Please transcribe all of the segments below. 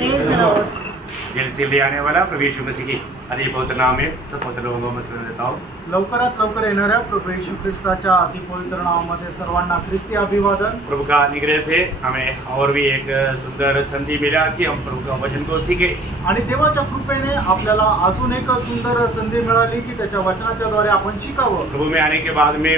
Praise the Lord. जल्दी ले आने वाला प्रभु यीशु मसीह की अति पवित्र नाम में सब पवित्र लोगों में सलाम देता हूँ। लवकरात लवकर येणाऱ्या प्रभू येशू ख्रिस्ताच्या अति पवित्र नावामध्ये सर्वांना ख्रिस्ती अभिवादन। प्रभु का अनुग्रह से हमें और भी एक सुंदर संधि मिला कि हम प्रभु का वचन को सीखे आणि देवाच्या कृपेने आपल्याला अजून एक सुंदर संधी मिळाली की त्याच्या वचनाच्या द्वारे आपण शिकावं। प्रभु में आने के बाद में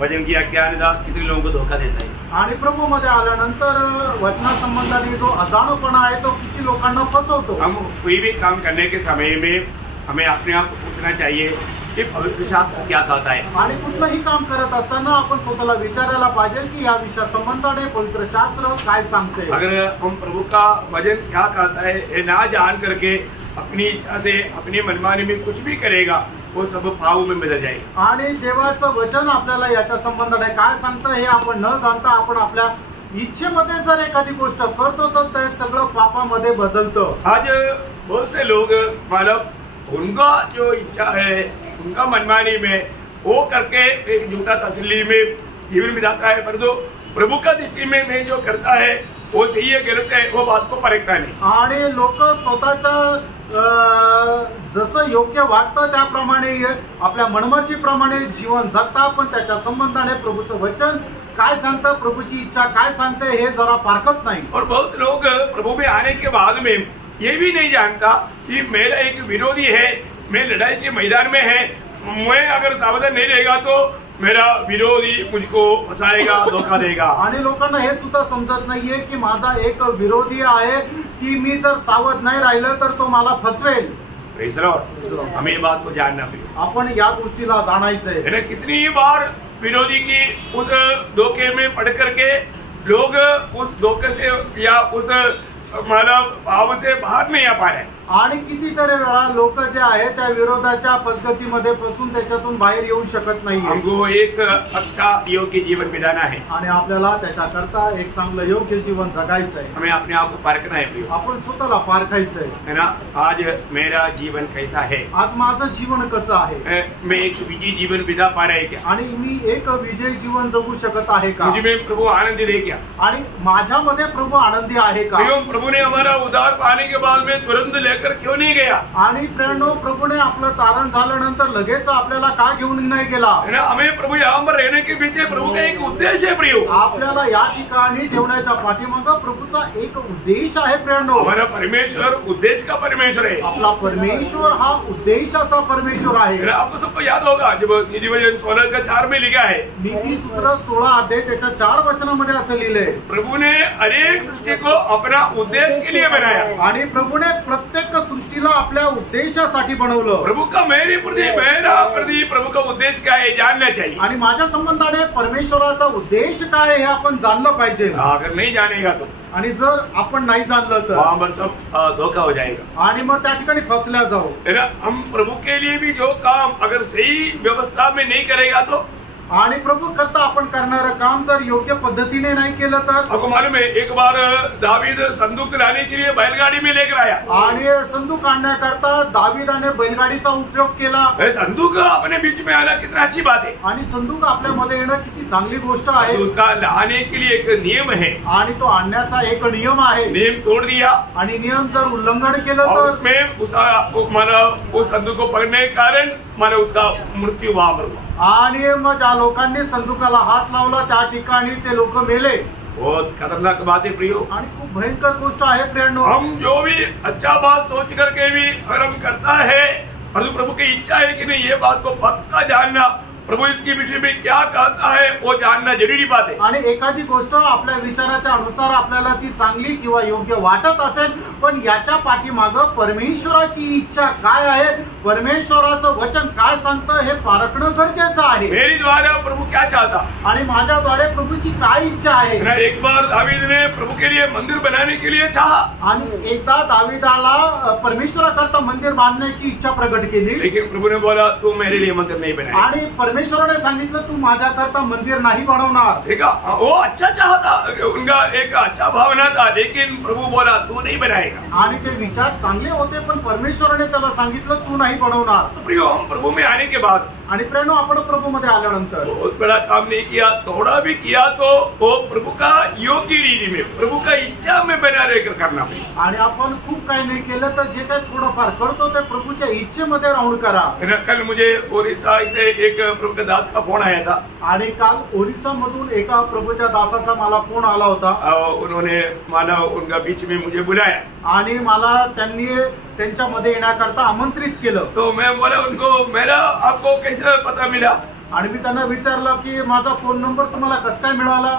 वचन की आज्ञा कितने लोगों को धोखा देता है आणि प्रभू मध्ये आल्यानंतर वचना संबंधाने जो अजाणपणा आहे तो किती लोकांना फसवतो। हम कोई भी काम करने के समय में हमें अपने आप को पूछना चाहिए कि पवित्र शास्त्र क्या कहता है। आणि कुठलंही काम करत असताना आपण स्वतःला विचारायला पाहिजे की या विषया संबंधाने पवित्र शास्त्र काय सांगते। अगर हम प्रभु का वचन क्या कहता है ये ना जान करके अपनी इच्छा से अपनी मनमानी में कुछ भी करेगा वो सब पाप में बदल जाएगा। आणि देवाचं वचन आपल्याला याच्या संबंधाने काय सांगतं हे आपण न जाणता आपण आपल्या इच्छेमध्ये जर एखादी गोष्ट करतो तर ते सगळं पापामध्ये बदलतं। आज बहुत से लोग मतलब उनका जो इच्छा है उनका मनमानी में वो करके एक झूठा तसल्ली में जीवन बिताता है, पर जो प्रभु का दृष्टि में जो करता है वो सही है गलत है वो बात को परखता नहीं। आणि लोक स्वतःच्या जसं योग्य वाटतं त्याप्रमाणे आपल्या मनमर्जीप्रमाणे जीवन जगतात, पण त्याच्या संबंधाने प्रभूचं वचन काय सांगतं, प्रभूची इच्छा काय सांगते हे जरा पारखत नाही। और बहुत लोग प्रभु में आने के बाद में ये भी नहीं जानता कि मेरा एक विरोधी है, मैं लड़ाई के मैदान में है, मैं अगर सावधान नहीं रहेगा तो मेरा विरोधी मुझको फसाएगा, धोखा देगा। आणि लोकांना हे सुद्धा समजत नाहीये की माझा एक विरोधी आहे की मी जर सावध नाही राहिलं तर तो मला फसवेल। हमें ये बात को जानना भी आपण या गोष्टीला जाणायचंय। है ना, कितनी बार विरोधी की उस धोखे में पड़ करके लोग उस धोखे से या उस मतलब भाव से बाहर नहीं आ पा रहे। आणि कितीतरी वेळा लोक जे आहे त्या विरोधाच्या फसगतीमध्ये फसून त्याच्यातून बाहेर येऊ शकत नाही। हमको एक अच्छा योग्य जीवन बिताना है आणि आपल्याला त्याच्याकरता एक चांगलं योग्य जीवन जगायचंय। हमें अपने आप को पारखना है, आपण स्वतःला पारखायचंय है ना। आज मेरा जीवन कैसा है, आज माझं जीवन कसं आहे, मैं एक विजयी जीवन बिता पा रहा है क्या, आणि मी एक विजयी जीवन जगू शकत आहे का, मुझे में प्रभु आनंद दे क्या, आणि माझ्यामध्ये प्रभू आनंदी आहे का। प्रभु ने हमारा उद्धार पाने के बाद में तुरंत लेकर क्यों नहीं गया। आणि फ्रेंडो प्रभूने आपलं तारण झाल्यानंतर लगेच आपल्याला का घेऊन नाही गेला। हमें प्रभु यहाँ पर रहने के पीछे प्रभु का एक उद्देश्य है प्रियो। आपल्याला या ठिकाणी ठेवण्याच्या पाठीमागे प्रभूचा एक उद्देश आहे फ्रेंडो। हमारा परमेश्वर उद्देश्य का परमेश्वर है, आपला परमेश्वर हा उद्देशाचा परमेश्वर आहे। आपको सबको याद होगा जब नीतिवचन 16:4 में लिखा है, नीति सूत्र 16 अध्याय त्याच्या 4 वचनामध्ये असं लिहिलंय, प्रभु ने अनेक सृष्टि को अपना उद्देश्य के लिए बनाया। आणि प्रभूने प्रत्येक सृष्टीला आपल्या उद्देशासाठी बनवलं। प्रभु का मेरा प्रति प्रभु का उद्देश्य क्या है जानना चाहिए। आणि माझ्या संबंधाने परमेश्वराचा उद्देश काय हे आपण जाणलं पाहिजे। अगर नहीं जानेगा तो आणि जर आपण नाही जाणलं तर वहाँ पर सब धोखा हो जाएगा आणि मग त्या ठिकाणी फसल्या जाऊ। हम प्रभु के लिए भी जो काम अगर सही व्यवस्था में नहीं करेगा तो, आणि प्रभू करता आपण करणारं काम जर योग्य पद्धतीने नाही केलं तर। आपको मालूम है एक बार दावीद संदूक लाने के लिए बैलगाड़ी में लेकर आया, आणि संदूक आणण्याकरता दावीदाने बैलगाडीचा उपयोग केला। संदूक अपने बीच में आना कितना अच्छी बात है, आणि संदूक आपल्यामध्ये येणं किती चांगली गोष्ट आहे। उसका लाने के लिए एक नियम है, आणि तो आणण्याचा एक नियम आहे। नियम तोड़ दिया आणि नियम जर उल्लंघन केलं और तर उसमें उस संदूक को पकड़ने के कारण माने उसका मृत्यू वहां पर हुआ। आणि मग ज्या लोकांनी संदूकाला हात लावला त्या ठिकाणी ते लोक मेले। बहुत खतरनाक बात है प्रियो, आणि खूप भयंकर गोष्ट आहे फ्रेंडो। हम जो भी अच्छा बात सोच करके भी अगर हम करता है, परंतु प्रभु की इच्छा है कि नहीं ये बात को पक्का जानना, प्रभू इसके विषय में क्या कहता है वो जानना जरूरी बात है। आणि एखादी गोष्ट आपल्या विचाराच्या अनुसार आपल्याला ती चांगली किंवा योग्य वाटत असेल, पण याच्या पाठीमागं परमेश्वराची इच्छा काय आहे, परमेश्वराचं वचन काय सांगतं हे पारखणं गरजेचं आहे। मेरी द्वारा प्रभु क्या चाहता, आणि माझ्याद्वारे प्रभूची काय इच्छा आहे। एक बार दावीद ने प्रभु के लिए मंदिर बनाने के लिए चाहा, आणि एकदा दावीदाला परमेश्वराकरता मंदिर बांधण्याची इच्छा प्रकट केली, लेकिन प्रभु ने बोला तू मेरे लिए मंदिर नहीं बनाएगा। आणि परमेश्वराने सांगितलं तू माझ्याकरता मंदिर नाही बनवणार। ठीक है, वो अच्छा चाहता, उनका एक अच्छा भावना था, लेकिन प्रभु बोला तू नहीं बनाएगा। आणि ते विचार चांगले होते, पण परमेश्वराने त्याला सांगितलं तू नाही बनवणार। प्रियो, हम प्रभु में आने के बाद आणि प्रेरणो आपण प्रभू मध्ये आल्यानंतर बहुत बड़ा काम नहीं किया, थोड़ा भी किया तो वो प्रभु का योग्य रीति में, प्रभु का इच्छा में बना रहकर करना। आणि आपण खूप काही नाही केलं तर जे काही थोडंफार करतो ते प्रभूच्या इच्छेमध्ये राहून करा। कल मुझे ओडिशा से एक प्रभु का दास का फोन आया था, आणि काल ओरिसा मधून एका प्रभूच्या दासाचा मला फोन आला होता। उन्होंने माना उनका बीच में मुझे बुलाया आणि मला त्यांनी त्यांच्यामध्ये येण्याकरता आमंत्रित केलं। तो मैं बोला उनको, मेरा आपको कैसे पता मिला? आणि मी त्यांना विचारलं की माझा फोन नंबर तुम्हाला कसं काय मिळाला?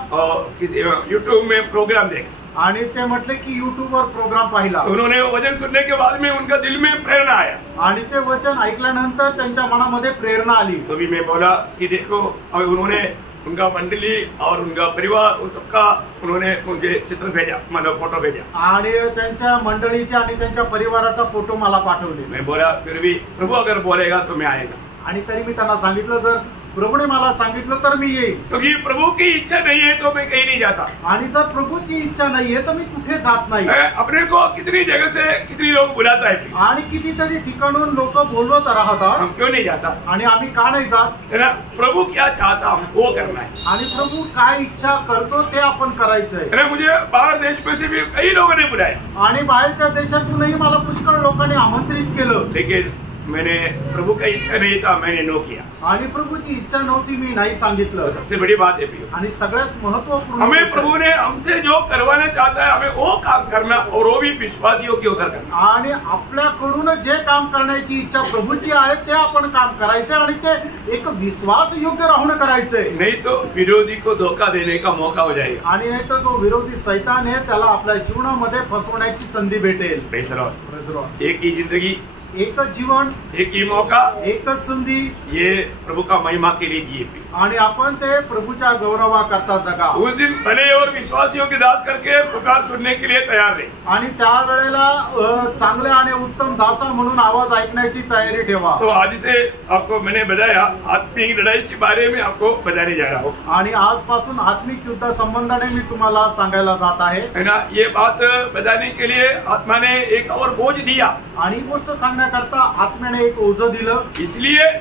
यूट्यूब में प्रोग्राम देख। आणि ते म्हटले की YouTube वर प्रोग्राम पाहिला। उन्होंने वचन सुनने के बाद में उनका दिल में प्रेरणा आया आणि ते वचन ऐकल्यानंतर त्यांच्या मनामध्ये प्रेरणा आली। तो भी मैं बोला कि देखो, उन्होंने उनका मंडली और उनका परिवार वो सबका उन्होंने मुझे चित्र भेजा, मतलब फोटो भेजा। आणि त्यांच्या मंडळीचे आणि त्यांच्या परिवाराचा फोटो मला पाठवले। मैं बोला फिर भी प्रभु अगर बोलेगा तो मैं आएगा। आणि तरी मी त्यांना सांगितलं जर प्रभूने मला सांगितलं तर मी येईल, क्योंकि प्रभु की इच्छा नहीं है तो मैं कहीं नहीं जाता। आणि जर प्रभूची इच्छा नाहीये तर मी कुठे जात नाही। अपने को कितनी जगह से कितनी लोग बुलाता है, आणि कितीतरी ठिकाणून लोक बोलवत राहतात, हम क्यों नहीं जाता? आणि आम्ही का नाही जात? है ना, प्रभु क्या चाहता हम वो करना है। आणि प्रभू काय इच्छा करतो ते आपण करायचंय। है ना, मुझे बाहर देश में से भी कई लोगों ने बुलाया आणि बाहेरच्या देशातूनही मला पुष्कळ लोकांनी आमंत्रित केलं, लेकिन मैंने प्रभु का इच्छा नहीं था, मैंने नो किया। आणि प्रभूची इच्छा नव्हती मी नाही सांगितलं। सबसे बड़ी बात है प्रियो, आणि सगळ्यात महत्वपूर्ण हमें प्रभु ने हमसे जो करवाना चाहता है हमें वो काम करना, और वो भी विश्वास योग्य होकर करना। आणि आपल्याकडून जे काम करण्याची इच्छा प्रभूची आहे ते आपण काम करायचे, आणि ते एक विश्वास योग्य राहून करायचंय। नहीं तो विरोधी को धोखा देने का मौका हो जाएगा। आणि नाही तर जो विरोधी शैतान आहे त्याला आपल्या जीवनामध्ये फसवण्याची संधी भेटेल। Praise the Lord. Praise the Lord. एक ही जिंदगी, एकच जीवन, एक ही मौका, एकच संधी, ये प्रभु का महिमा के लिए जिए। आणि आपण ते प्रभूच्या गौरवा करता जगा। उस दिन भले और विश्वासियों की दास करके पुकार सुनने के लिए तैयार रहे। आणि त्यावेळेला चांगले आणि उत्तम दासा म्हणून आवाज ऐकण्याची तयारी ठेवा। तो आज से आपको मैंने बताया आत्मिक लड़ाई के बारे में आपको बताने जा रहा हूँ। आणि आजपासून आत्मिक युद्ध संबंधाने मी तुम्हाला सांगायला जात आहे, है ना। ये बात बताने के लिए आत्मा ने एक और बोझ दिया, आणि गोष्ट सांगण्याकरता आत्म्याने एक ओझं दिलं। इसलिए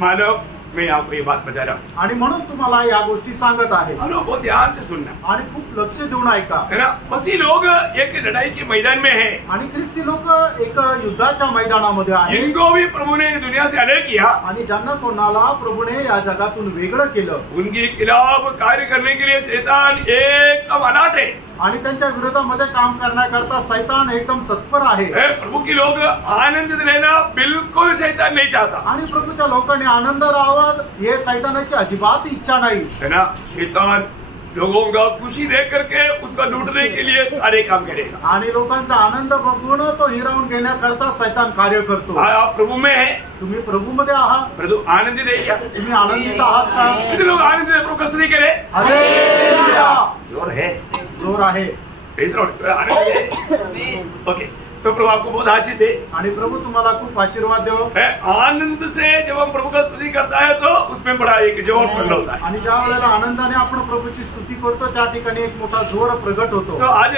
मानव मैं आपको ये बात बता रहा हूँ, आणि म्हणून तुम्हाला या गोष्टी सांगत आहे। मानव बहुत ध्यान से सुनना, आणि खूप लक्ष देऊन ऐका, है ना। मसीह लोग एक लड़ाई के मैदान में है, आणि ख्रिस्ती लोक एक युद्धाच्या मैदानामध्ये आहेत। इनको भी प्रभु ने दुनिया से अलग किया, आणि ज्यांना कोणाला प्रभूने या जगातून वेगळं केलं, उनके खिलाफ कार्य करने के लिए शैतान एकदम अनाट है, आणि त्यांच्या विरोधामध्ये काम करण्याकरता शैतान एकदम तत्पर आहे। प्रभु की लोग आनंद लेना बिल्कुल शैतान नहीं चाहता, आणि प्रभूच्या लोकांनी आनंद राहावा हे शैतानाची अजिबात इच्छा नाही, है ना। शैतान लोगों का खुशी देख करके उसका लूटने के लिए सारे काम करेगा, आणि लोकांचा आनंद बघून तो हिरावून घेण्याकरता शैतान कार्य करतो। आप प्रभु में है, तुम्ही प्रभु मध्ये आहात, प्रभु आनंदित है क्या? तुम्ही आनंदित आहात का? कितने लोग आनंदित है? प्रभु कसरी करे, हालेलुया, जोर है, जोर आहे। Praise the Lord. आनंदित है, ओके। तो प्रभु आपको बहुत आशीष दे, आणि प्रभु तुम्हाला खूप आशीर्वाद देव। आनंद से जब हम प्रभु का स्तुति करता है तो उसमें बड़ा एक जोर प्रकट होता है, आणि ज्या वेळेला आनंदाने आपण प्रभूची स्तुती करतो त्या ठिकाणी एक मोठा जोर प्रगट होतो। तो आज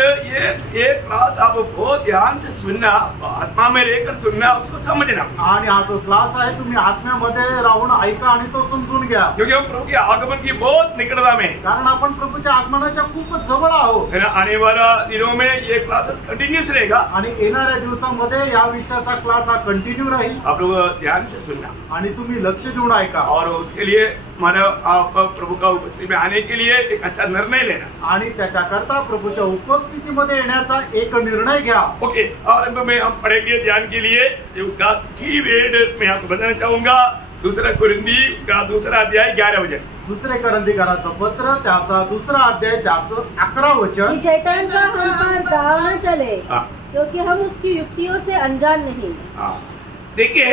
ये क्लास आप बहुत ध्यान से सुनना, आत्मा में रहकर सुनना, उसको समझना। आणि हा जो क्लास आहे तुम्ही आत्म्यामध्ये राहून ऐका आणि तो समजून घ्या, क्योंकि हम प्रभु के आगमन की बहुत निकटता में हैं। कारण आपण प्रभूच्या आगमनाच्या खूपच जवळ आहोत, है ना। आने वाला दिनों में ये क्लासेस कंटिन्यूस रहेगा, आणि येणाऱ्या दिवसामध्ये या विषयाचा क्लास हा कंटिन्यू राहील। आप लोग ध्यान से सुनना, आणि तुम्ही लक्ष देऊन ऐका, और उसके लिए मानव आप प्रभु का उपस्थिति में आने के लिए एक अच्छा निर्णय लेना, आणि त्याच्याकरता प्रभूच्या उपस्थितीमध्ये येण्याचा एक निर्णय घ्या। ओके। और में हम पढ़ेंगे ध्यान के लिए की वेद मैं आपको बताना चाहूंगा, दूसरा कुरिन्दी का दूसरा अध्याय 11 वचन। दुसरे करंदीकराचं पत्र त्याचा दुसरा अध्याय त्याचं 11 वचन। शैतान का हम पर दाव न चले, हाँ। क्योंकि हम उसकी युक्तियों से अनजान नहीं। हाँ, देखिए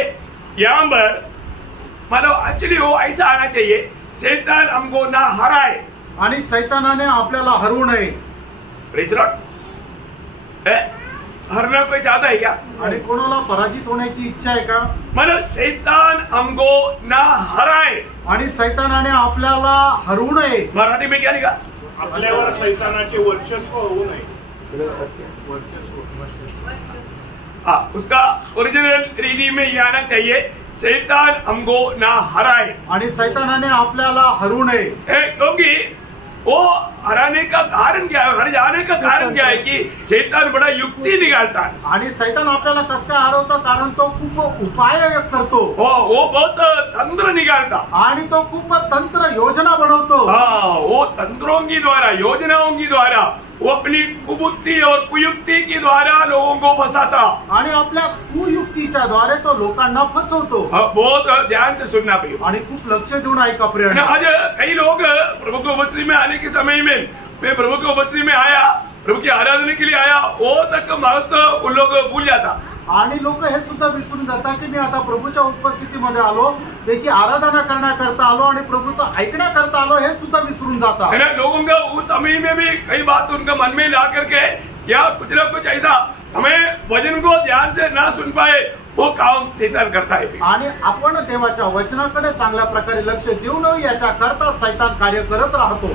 यहाँ पर मतलब एक्चुअली वो ऐसा आना चाहिए, शैतान हमको ना हराए, आणि शैतानाने आपल्याला हरवू नये। Praise the Lord. हरना कोई चाहता है क्या? आणि कोणाला पराजित होण्याची इच्छा आहे का? मतलब शैतान हमको ना हराए, आणि शैतानाने आपल्याला हरवू नये। मराठी में क्या लिखा? आपल्यावर शैतानाचे वर्चस्व होऊ नये। हाँ, उसका ओरिजिनल रीडिंग में ये आना चाहिए शैतान हमको ना हराए, आणि सैतानाने आपल्याला हरू नये. क्योंकि वो हराने का कारण क्या है, हर जाने का कारण क्या है कि शैतान बड़ा युक्ति निकालता है. आणि सैतान आपल्याला कसं काय हरवतो, कारण तो खूप उपाय करतो. वो बहुत तंत्र निकालता, आणि तो खूप तंत्र योजना बनवतो. वो तंत्रों की द्वारा, योजनाओं की द्वारा, वो अपनी कुबुद्धि और कुयुक्ति के द्वारा लोगों को फंसाता. आणि आपल्या कुयुक्तीच्या द्वारे तो लोकांना फसवतो. बहुत ध्यान से सुनना भाई. आणि खूप लक्ष देऊन ऐका प्रिय. आज कई लोग प्रभु की उपस्थिति में आने के समय में, मैं प्रभु की उपस्थिति में आया, प्रभु की आराधना के लिए आया, वो तक महत्व उन लोग भूल जाता. आणि लोक हे सुद्धा विसरून जातात की मी आता प्रभूच्या उपस्थितीमध्ये आलो, त्याची आराधना करण्याकरता आलो आणि प्रभूचं ऐकण्याकरता आलो, हे सुद्धा विसरून जातात. है ना, लोगों का उस समय में भी कई बात उनका मन में ला करके या कुछ ना कुछ ऐसा हमें वचन को ध्यान से ना सुन पाए, वो काम शैतान करता है. आणि आपण देवाच्या वचनाकडे चांगल्या प्रकारे लक्ष देऊ नये याच्या करता सैतान कार्य करत राहतो.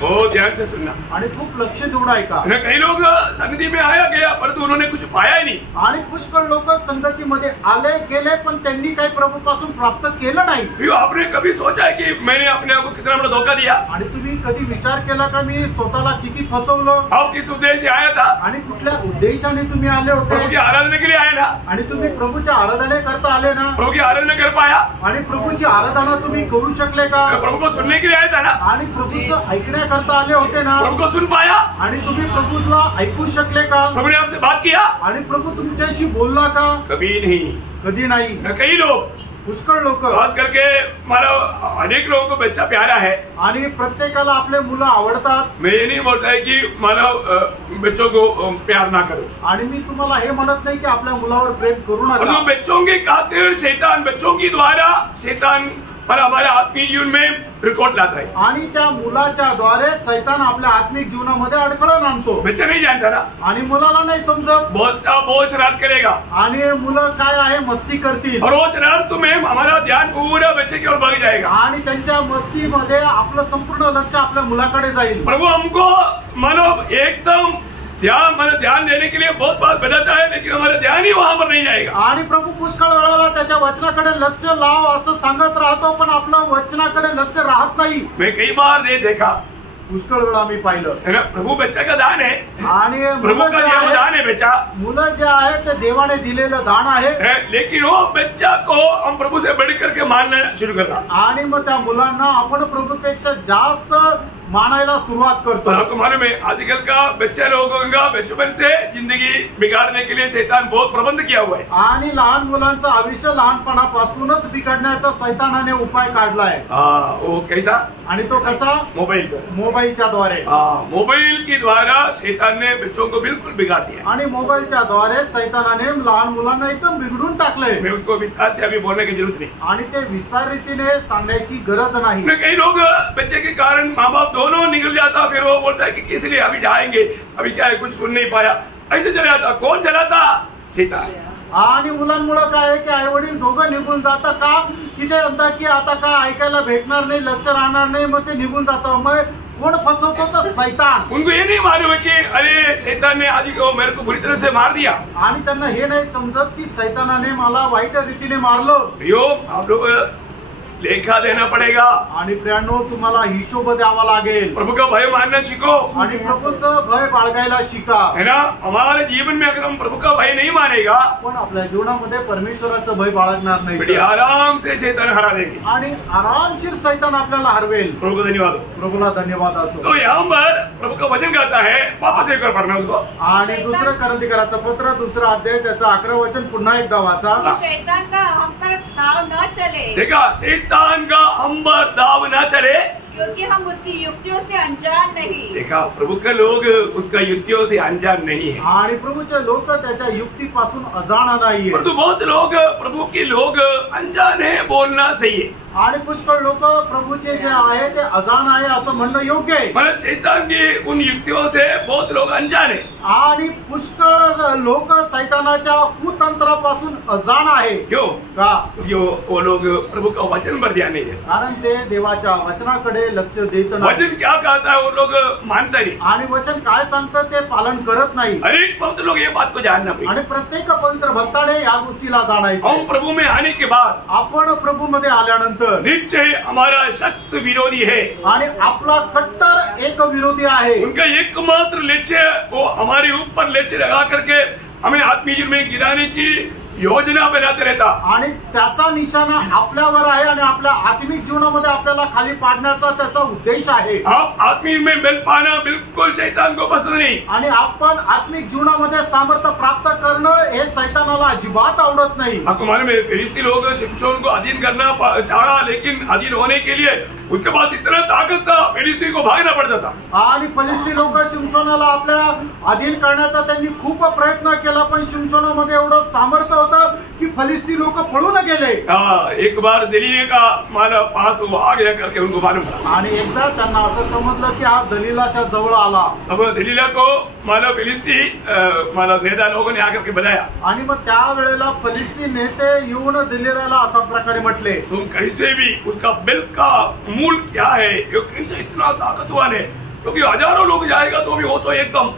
वो ध्यान से सुनना. आणि खूप लक्ष देऊन ऐका. कई लोग संगति में आया गया परंतु उन्होंने कुछ पाया ही नहीं. आणि पुष्कळ लोक संगतीमध्ये आले गेले पण त्यांनी काही प्रभूपासून प्राप्त केलं नाही. आपने कभी सोचा है कि मैंने अपने आप को कितना बड़ा धोखा दिया? आणि तुम्ही कधी विचार केला का मी स्वतःला किती फसवलं? आप किस उद्देश्य से आया था? आणि कुठल्या उद्देशाने तुम्ही आले होते? प्रभु की आराधना के लिए आए ना. आणि तुम्ही प्रभूच्या आराधने करता आले ना. प्रभु की आराधना कर पाया? आणि प्रभूची आराधना तुम्ही करू शकले का? प्रभु को सुनने के लिए आया था ना. आणि प्रभूचं ऐकण्याकरता आले होते ना. प्रभु को सुन पाया? आणि तुम्ही प्रभूला ऐकू शकले का? प्रभु ने आपसे बात किया? आणि प्रभू तुमच्याशी बोलला का? कभी नहीं. कधी नाही. कई लोग, पुष्कळ लोक, खास करके मला अनेक लोगों को बच्चा प्यारा है. आणि प्रत्येकाला आपले मुलं आवडतात. मैं ये नहीं बोलता है कि मला बच्चों को प्यार ना करो. आणि मी तुम्हाला हे म्हणत नाही की आपल्या मुलावर प्रेम करू नका. बच्चों के खातिर शैतान, बच्चों की द्वारा शैतान पर हमारे आत्मीय जीवन में रिकॉर्ड लाता है. आणि त्या मुलाच्या द्वारे सैतान आपल्या आत्मिक जीवनामध्ये अडखळण आणतो. बच्चा नहीं जानता ना. आणि मुलाला नाही समजत. बहुत शरारत करेगा. आणि मुलं काय आहे मस्ती करतील. और वो शरारत में हमारा ध्यान पूरा बच्चे की ओर भाग जाएगा. आणि त्यांच्या मस्तीमध्ये आपलं संपूर्ण लक्ष आपल्या मुलाकडे जाईल. प्रभु हमको मानो एकदम ध्यान देने के लिए बहुत बात बताता है, लेकिन हमारा ध्यान ही वहां पर नहीं जाएगा. आणि प्रभू पुष्कळ वेळेला त्याच्या वचनाकडे लक्ष लाव असं सांगत राहतो, पण आपलं वचनाकडे लक्ष राहत नाही. मैं कई बार देखा, पुष्कळ वेळा मी पाहिलं. प्रभु बच्चा का दान है. आणि प्रभु का दान है बच्चा. मुलं जे आहे ते देवाने दिलेलं दान आहे. लेकिन वो बच्चा को हम प्रभु से बढ़ करके मानना शुरू करता. आणि मग त्या मुलांना आपण प्रभूपेक्षा जास्त मानायला सुरुवात करतो. आपको मालूम है आजकल का बच्चे लोगों का बचपन से जिंदगी बिगाड़ने के लिए शैतान बहुत प्रबंध किया हुआ है. आणि लहान मुलांचं आयुष्य लहानपणापासूनच बिघडण्याचा सैतानाने उपाय काढलाय. वो कैसा? आणि तो कसा? मोबाइल पर. मोबाईलच्या द्वारे. मोबाइल के द्वारा शैतान ने बच्चों को बिल्कुल बिगाड़ दिया. आणि मोबाईलच्या द्वारे सैतानाने लहान मुलांना एकदम बिघडून टाकलंय. मैं उसको विस्तार से अभी बोलने की जरूरत नहीं. आणि ते विस्तार रीतीने सांगण्याची गरज नाही. कई लोग बच्चे के कारण माँ बाप दोनों निकल जाता, फिर वो बोलता है कि किस लिए अभी जाएंगे, अभी क्या है कुछ सुन नहीं पाया, ऐसे चला जाता. कौन चलाता? शैतान. आणि मुलांमुळे काय आहे की आई वडील दोघं निघून जातात का की ते म्हणतात की आता काय ऐकायला भेटणार नाही, लक्ष राहणार नाही, मग ते निघून जातं. मग कोण फसवतो? तर सैतान. उनको ये नहीं मालूम है कि अरे शैतान ने आज मेरे को बुरी तरह से मार दिया. आणि त्यांना हे नाही समजत की सैतानाने मला वाईट रीतीने मारलं. यो आप लोग लेखा देना पड़ेगा. आणि प्रियांनो तुम्हाला हिशोब द्यावा लागेल. प्रभु का भय मानना सीखो. आणि प्रभूचं भय बाळगायला शिका. है ना. हमारे जीवन में अगर हम प्रभु का भय नहीं मानेगा, पण आपल्या जीवनामध्ये परमेश्वराचं भय बाळगणार बड़ी नाही, आराम से शैतान हरा देंगे. आणि आरामशीर सैतान आपल्याला हरवेल. प्रभु को धन्यवाद. प्रभूला धन्यवाद असो. तो यहाँ पर प्रभु का वचन कहता है, वापस एक बार पढ़ना उसको. आणि दुसरं करंथीकराचं पत्र 2 अध्याय त्याचं 11 वचन पुन्हा एकदा वाचा. शैतान का हम पर दाव न चले. देखा, शैतान का हम पर दाव न चले, क्योंकि हम उसकी युक्तियों से अनजान नहीं. देखा, प्रभु के लोग उसका युक्तियों से अनजान नहीं है. आणि प्रभूचे लोक त्याच्या युक्तीपासून अजाण नाहीये. परंतु बहुत लोग, प्रभु के लोग अनजान है बोलना सही है. आणि पुष्कळ लोक प्रभूचे जे आहे ते अजाण आहे असं म्हणणं योग्य आहे. मतलब शैतान की उन युक्तियों से बहुत लोग अनजान है. आणि पुष्कळ लोक सैतानाच्या कुतंत्रापासून अजाण आहे. क्यों? का? वो लोग प्रभु का वचन पर ध्यान नहीं देते. कारण ते देवाच्या वचनाकडे लक्ष देत नाही वचन क्या कहता है वो लोग मानता नहीं। आणि वचन काय सांगतं ते पालन करत नाही हर एक भक्त लोग ये बात को जानना आणि पड़ेगा। प्रत्येक पवित्र भक्ताने या गोष्टीला जाणायचं हम प्रभु में आने के बाद आपण प्रभु मध्ये आल्यानंतर निश्चय हमारा सख्त विरोधी है। आणि आपला कट्टर एक विरोधी आहे उनका एकमात्र लक्ष्य वो हमारे ऊपर लक्ष्य लगा करके हमें आत्मीय जीवन में गिराने की योजना बनाते रहता। आणि त्याचा निशाणा आपल्यावर आहे आणि आपल्या आत्मिक जीवनामध्ये आपल्याला खाली पाडण्याचा त्याचा उद्देश आहे। आप आत्मीय में बल पाना बिल्कुल शैतान को पसंद नहीं। आणि आपण आत्मिक जीवनामध्ये सामर्थ्य प्राप्त करणं हे शैतानाला अजिबात आवडत नाही। आपको मालूम है फिलिस्ती लोग शिमशोन को अधीन करना चाहा, लेकिन अधीन होने के लिए उसके पास इतना ताकत था फिलिस्ती को भागना पड़ता था। आणि फिलिस्ती लोक शिमशोनाला आपल्या अधीन करण्याचा त्यांनी खूप प्रयत्न केला, पण शिमशोनामध्ये एवढं सामर्थ्य होतं की फिलिस्ती लोक पळून गेले। एक बार दलीले का माला पास वो आ गया करके उनको मालूम पड़ा। आणि एकदा त्यांना असं समजलं की हा दलीलाच्या जवळ आला। अब दलीला को माला फिलिस्ती माला नेता लोगों ने आकर के बताया। आणि मग त्या वेळेला फिलिस्ती नेते येऊन दलीलाला अशा प्रकारे म्हटले, तुम कैसे भी उसका बिल का मूल क्या है, ये कैसे इतना ताकतवान है, क्योंकि हजारों लोग जाएगा तो भी वो तो एकदम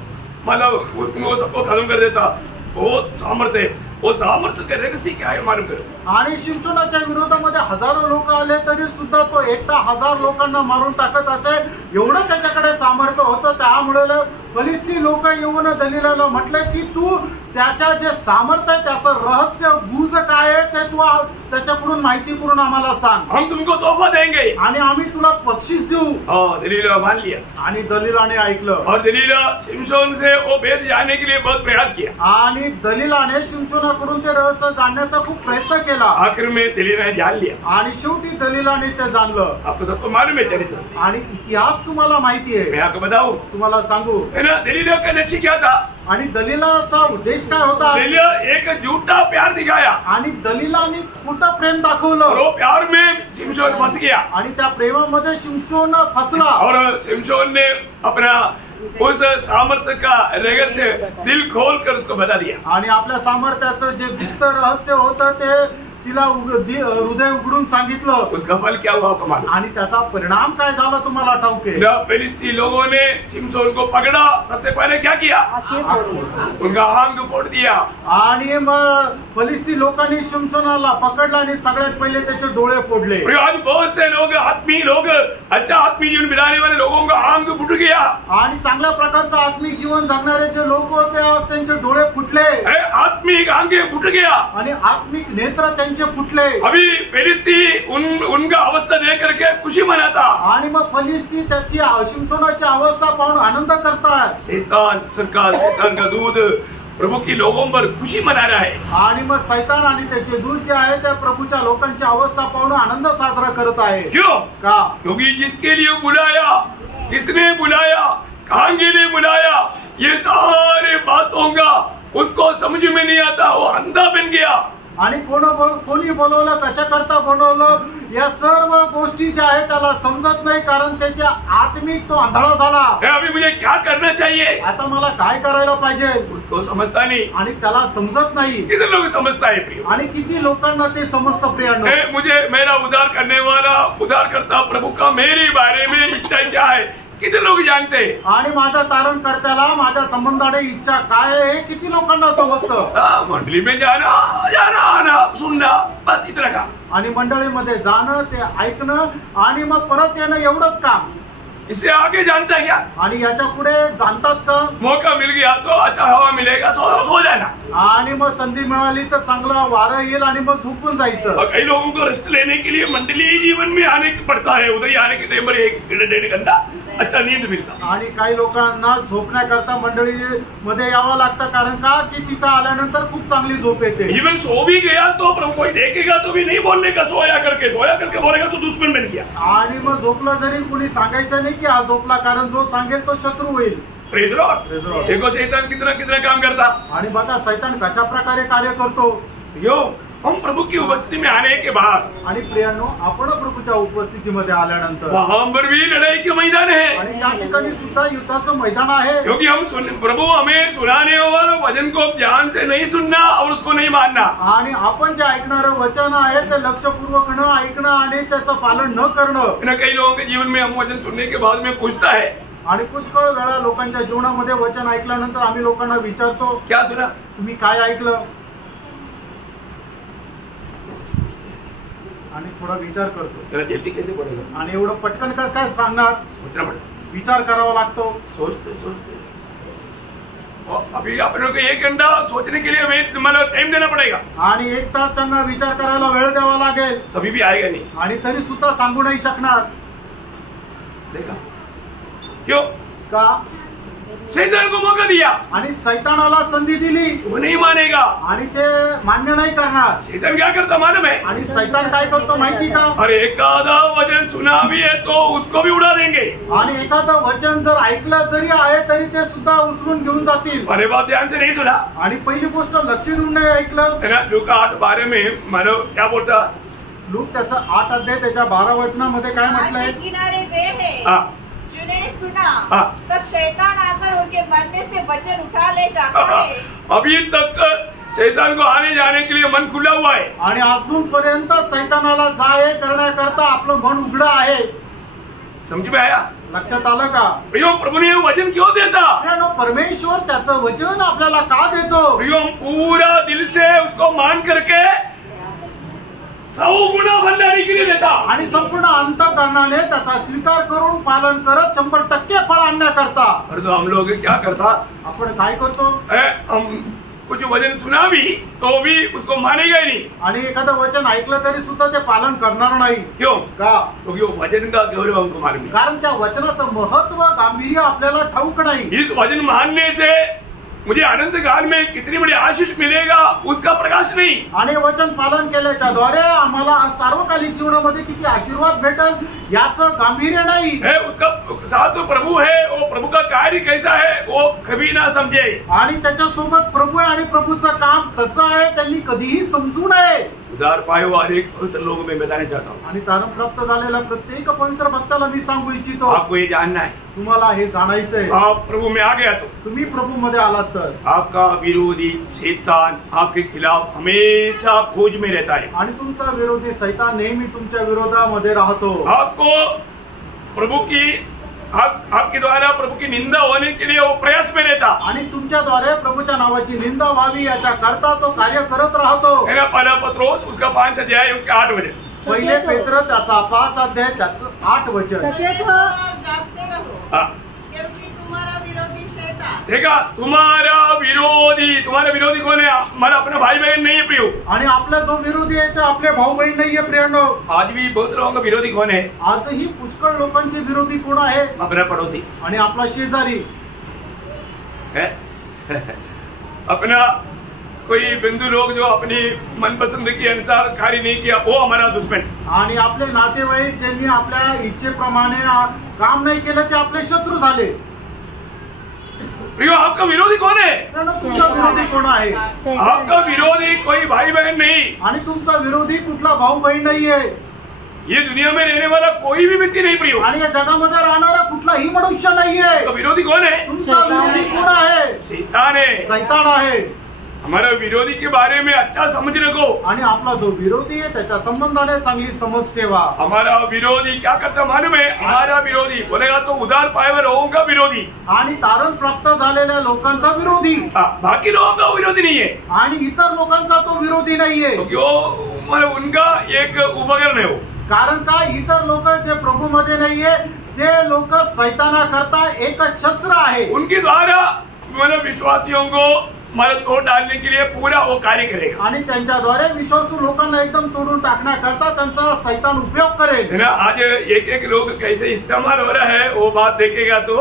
मतलब उनको सबको खत्म कर देता। बहुत सामर्थ्य है, वो सामर्थ्य के रहस्य क्या है मालूम करो। आणि शिमशोनाच्या विरोधामध्ये हजारो लोक आले तरी सुद्धा तो एकटा 1000 लोकांना मारून टाकत असे, एवढं त्याच्याकडे सामर्थ्य होतं। त्यामुळे फिलिस्ती लोक येऊन दलीलाला म्हटले की तू त्याच्या जे सामर्थ्य आहे त्याचं रहस्य गुज काय आहे ते तू त्याच्याकडून माहिती करून आम्हाला सांग, हम तुमको तोहफा देंगे। आणि आम्ही तुला बक्षीस देऊ। दलीला मान लिया आणि दलीलाने ऐकलं और दलीला शिमशोन से वो भेद जानने के लिए बहुत प्रयास किया। आणि दलीलाने शिमशोनाकडून ते रहस्य जाणण्याचा खूप प्रयत्न केला। आखिर में दलीला ने जान लिया। आणि शेवटी दलीलाने ते जाणलं। आपको सबको मालूम है चरित्र, आणि इतिहास तुम्हाला माहिती आहे, मैं आपको बताऊं तुम्हाला सांगू। है ना। दलीला का लक्ष्य क्या था? आणि दलीलाचा उद्देश काय होता? दलीला एक झूठा प्यार दिखाया आणि दलीलाने खोटं प्रेम और दाखवलं, वो प्यार में शिमशोन फंस गया आणि त्या प्रेमामध्ये शिमशोन फसला। और शिमशोन ने अपना उस सामर्थ्य का रहस्य दिल खोल कर उसको बता दिया। आणि आपल्या सामर्थ्याचं जे गुप्त रहस्य होतं ते तिला हृदय उघडून सांगितलं। उसका फल क्या हुआ आपको मालूम? आणि त्याचा परिणाम काय झाला तुम्हाला ठाऊक आहे? जब फिलिस्ती लोगों ने शिमशोन को पकड़ा, सबसे पहले क्या किया? आंखें फोड़ी। उनका आंग फोड़ दिया। आणि मग फिलिस्ती लोकांनी शिमशोनाला पकडलं आणि सगळ्यात पहिले त्याचे डोळे फोडले। और आज बहुत से लोग आत्मीय लोग अच्छा आत्मीय जीवन बिताने वाले लोगों का आंग फुट गया। आणि चांगल्या प्रकारचं आत्मिक जीवन जगणारे जे लोक होते आज त्यांचे डोळे फुटले, आत्मिक आंगे फुट गया आणि आत्मिक नेत्र त्यांचे फुटले। अभी फिलिस्ती उनका अवस्था देख करके खुशी मनाता। आणि मग फिलिस्ती त्याची शिमशोनाची अवस्था पाहून आनंद करतात। शैतान का दूध प्रभु की लोगों पर खुशी मना रहा है। आणि मग शैतान आणि त्याचे दूत जे आहे त्या प्रभूच्या लोकांची अवस्था पाहून आनंद साजरा करत आहे। क्यों? का? क्योंकि जिसके लिए बुलाया, किसने बुलाया, कहां के लिए बुलाया, ये सारे बातों का उसको समझ में नहीं आता, वो अंधा बन गया। आणि कोणी बोलवलं, कशा करता बोलवलं, या सर्व गोष्टी ज्या आहेत त्याला समजत नाही, कारण त्याच्या आत्मिक तो आंधळा झाला। अभी मुझे क्या करना चाहिए, आता मला काय करायला पाहिजे उसको समझता नहीं। आणि त्याला समजत नाही। कितने लोग समझता है प्रिय? आणि किती लोकांना ते समजतं प्रियांनो? मुझे मेरा उद्धार करने वाला उद्धार करता प्रभु का मेरे बारे में इच्छा क्या है, कितने लोग जानते हैं? आणि माझ्या तारण करत्याला माझ्या संबंधाने इच्छा काय आहे हे किती लोकांना समजतं? मंडली में जाना आना सुनना, बस इतना काम। आणि मंडळीमध्ये जाणं, ते ऐकणं आणि मग परत येणं, एवढंच काम। इससे आगे जानता है क्या? आणि याच्या पुढे जाणतात का? मौका मिल गया तो अच्छा हवा मिलेगा, सो जाना। आणि मग संधी मिळाली तर चांगला वारं येईल आणि मग झोपून जायचं। और कई लोगों को रेस्ट लेने के लिए मंडलीय जीवन में आने पड़ता है, उधर ही आने के टाइम पर 1-1.5 घंटा अच्छा नींद मिलता। आणि काही लोकांना झोपण्याकरता मंडळीमध्ये यावं लागतं, कारण का की तिथं आल्यानंतर खूप चांगली झोप येते। इवन सो भी गया तो प्रभु कोई देखेगा तो भी नहीं बोलने का, सोया करके बोलेगा तो दुश्मन बन गया। आणि मग झोपलं जरी कोणी सांगायचं नाही की हा झोपला, कारण जो सांगेल तो शत्रू होईल। Praise Lord. देखो शैतान कितना काम करता। आणि बघा शैतान कशा प्रकारे कार्य करतो। यो हम प्रभु की उपस्थिति में आने के बाद आणि प्रियांनो, आपण प्रभूच्या उपस्थितीमध्ये आल्यानंतर वहां पर भी लड़ाई के मैदान है, आणि त्या ठिकाणी सुद्धा युद्धाचं मैदान आहे. क्योंकि प्रभु हमें सुनाने और वचन को ध्यान से नहीं सुनना और उसको नहीं मानना, आणि आपण जे ऐकणारं वचन आहे ते लक्षपूर्वक न ऐकणं आणि त्याचं पालन न करणं. कई लोगों के जीवन में हम वचन सुनने के बाद में पूछता है, आणि पुष्कळ वेळा लोकांच्या जीवनामध्ये वचन ऐकल्यानंतर आम्ही लोकांना विचारतो, क्या सुना, तुम्ही काय ऐकलं? आणि थोडा विचार करतो. जरा जल्दी कैसे पड़ेगा, आणि एवढं पटकन कसं काय सांगणार? सोचना पड़ेगा, विचार करावा लागतो. सोचते अभी आप लोग को 1 घंटा सोचने के लिए हमें तुम्हारा टाइम देना पड़ेगा, आणि 1 तास त्यांना विचार करायला वेळ द्यावा लागेल. तभी भी आएगा नहीं. आणि तरी सुद्धा सांगू नाही शकणार. देखा क्यों? का? शैतान को मौका दिया, आणि सैतानाला संधी दिली, वो नहीं मानेगा. आणि ते मान्य नाही करणार. शैतान क्या करता मालूम है? आणि सैतान काय करतो माहिती का? और एखादा वचन सुना भी है तो उसको भी उड़ा देंगे. आणि एखादं वचन जर ऐकलं जरी आहे तरी ते सुद्धा उचलून घेऊन जातील. अरे बाप, ध्यान से नहीं सुना. आणि पहिली गोष्ट लक्ष देऊन नाही ऐकलं. है ना, लूका 8:12 में मानो क्या बोलता, लूक त्याचा 8 अध्याय त्याच्या 12 वचनामध्ये काय घाट म्हटलंय? के किनारे वे हैं हाँ जिन्होंने सुना, हाँ. तब शैतान आकर उनके मन में से वचन उठा ले जाता है. अभी तक शैतान को आने जाने के लिए मन खुला हुआ है. आणि अजूनपर्यंत सैतानाला जाय करण्याकरता आपलं मन उघडं आहे. समझ में आया? लक्षात आलं का? प्रियो, प्रभु ने वचन क्यों देता? प्रियानो, परमेश्वर त्याचं वचन आपल्याला का देतो? प्रियो, हम पूरा दिल से उसको मान करके 100 गुना भंडारी के लिए देता. आणि संपूर्ण अंतःकरणाने त्याचा स्वीकार करून पालन करत 100% फळ आणण्याकरता और तो हम लोग क्या करता, आपण काय करतो? हम कुछ वचन सुना भी तो भी उसको मानेगा ही नहीं. आणि एखादं वचन ऐकलं तरी सुद्धा ते पालन करणार नाही. क्यों? का? क्योंकि वो वचन का गौरव हमको मालूम है. कारण त्या वचनाचं महत्व गांभीर्य आपल्याला ठाऊक नाही. इस वचन मानने से मुझे अनंत काल में कितनी बड़ी आशीष मिलेगा उसका प्रकाश नहीं. आणि वचन पालन केल्याच्या द्वारे आम्हाला सार्वकालिक जीवनामध्ये किती आशीर्वाद भेटल याचं गांभीर्य नाही. है उसका साथ तो प्रभु है, वो प्रभु का कार्य कैसा है वो कभी ना समझे. आणि त्याच्यासोबत प्रभू आहे आणि प्रभूचं काम कसं आहे त्यांनी कधीही समजू नये. उदार पाए हुआ हर एक पवित्र लोगों में बताना चाहता हूँ. आणि तारण प्राप्त झालेल्या प्रत्येक पवित्र भक्ताला मी सांगू इच्छितो, आपको ये जानना है, तुम्हाला हे जाणायचंय. आप प्रभु में आ गया तो तुम्ही प्रभू मध्ये आलात तर आपका विरोधी शैतान आपके खिलाफ हमेशा खोज में रहता है. आणि तुमचा विरोधी सैतान नेहमी तुमच्या विरोधामध्ये राहतो. आपको प्रभु की आपके द्वारा प्रभु की निंदा होने के लिए वो प्रयास में रहता. आणि तुमच्याद्वारे प्रभूच्या नावाची निंदा व्हावी याच्या करता तो कार्य करत राहतो. है ना, पहला पत्रोस उसका 5 अध्याय उसके 8 वचन. पहिले पेत्र त्याचा 5 अध्याय त्याचं 8 वचन. सचेत हो, जागते रहो, हाँ, क्योंकि तुम्हारा विरोधी शैतान देखा, तुम्हारा विरोधी कौन है? हमारा अपना भाई बहन नहीं है प्रियो. आणि आपला जो विरोधी आहे ते आपले भाऊ बहीण नाहीये प्रियांनो. आज भी बहुत लोगों का विरोधी कौन है? आजही पुष्कळ लोकांचे विरोधी कोण आहे? अपना पड़ोसी आणि आपला शेजारी है. अपना कोई बंधु लोग जो अपनी मनपसंद के अनुसार कार्य नहीं किया वो हमारा दुश्मन. आणि आपले नातेवाईक ज्यांनी आपल्या इच्छेप्रमाणे काम नाही केलं ते आपले शत्रू झाले. प्रियो, आपका विरोधी कौन है? तुमचा विरोधी कोण आहे? आपका विरोधी कोई भाई बहन नहीं. आणि तुमचा विरोधी कुठला भाऊ बहीण नाहीये. ये दुनिया में रहने वाला कोई भी व्यक्ति नहीं प्रियो. आणि या जगामध्ये राहणारा कुठलाही मनुष्य नाहीये. तो विरोधी कौन है? तुमचा विरोधी कोण आहे? शैतान है. सैतान आहे. हमारा विरोधी के बारे में अच्छा समझ रखो. आणि आपला जो विरोधी आहे त्याच्या संबंधाने चांगली समज ठेवा. हमारा विरोधी क्या करता मालूम है? हमारा विरोधी बोलेगा तो उदार पाए हुए लोगों का विरोधी. आणि तारण प्राप्त झालेल्या लोकांचा विरोधी. बाकी लोगों का विरोधी नहीं है. आणि इतर लोकांचा तो विरोधी नाहीये. मतलब उनका एक उपकरण है वो. कारण का? इतर लोक जे प्रभू मध्ये नाहीये ते लोक सैताना करता एक शस्त्र आहे. उनके द्वारा मतलब विश्वासियों को मतलब तोड़ डालने के लिए पूरा वो कार्य करेगा. आणि त्यांच्याद्वारे विश्वासू लोकांना एकदम तोडून टाकण्याकरता त्यांचा सैतान उपयोग करेल. है ना, आज एक लोग कैसे इस्तेमाल हो रहा है वो बात देखेगा तो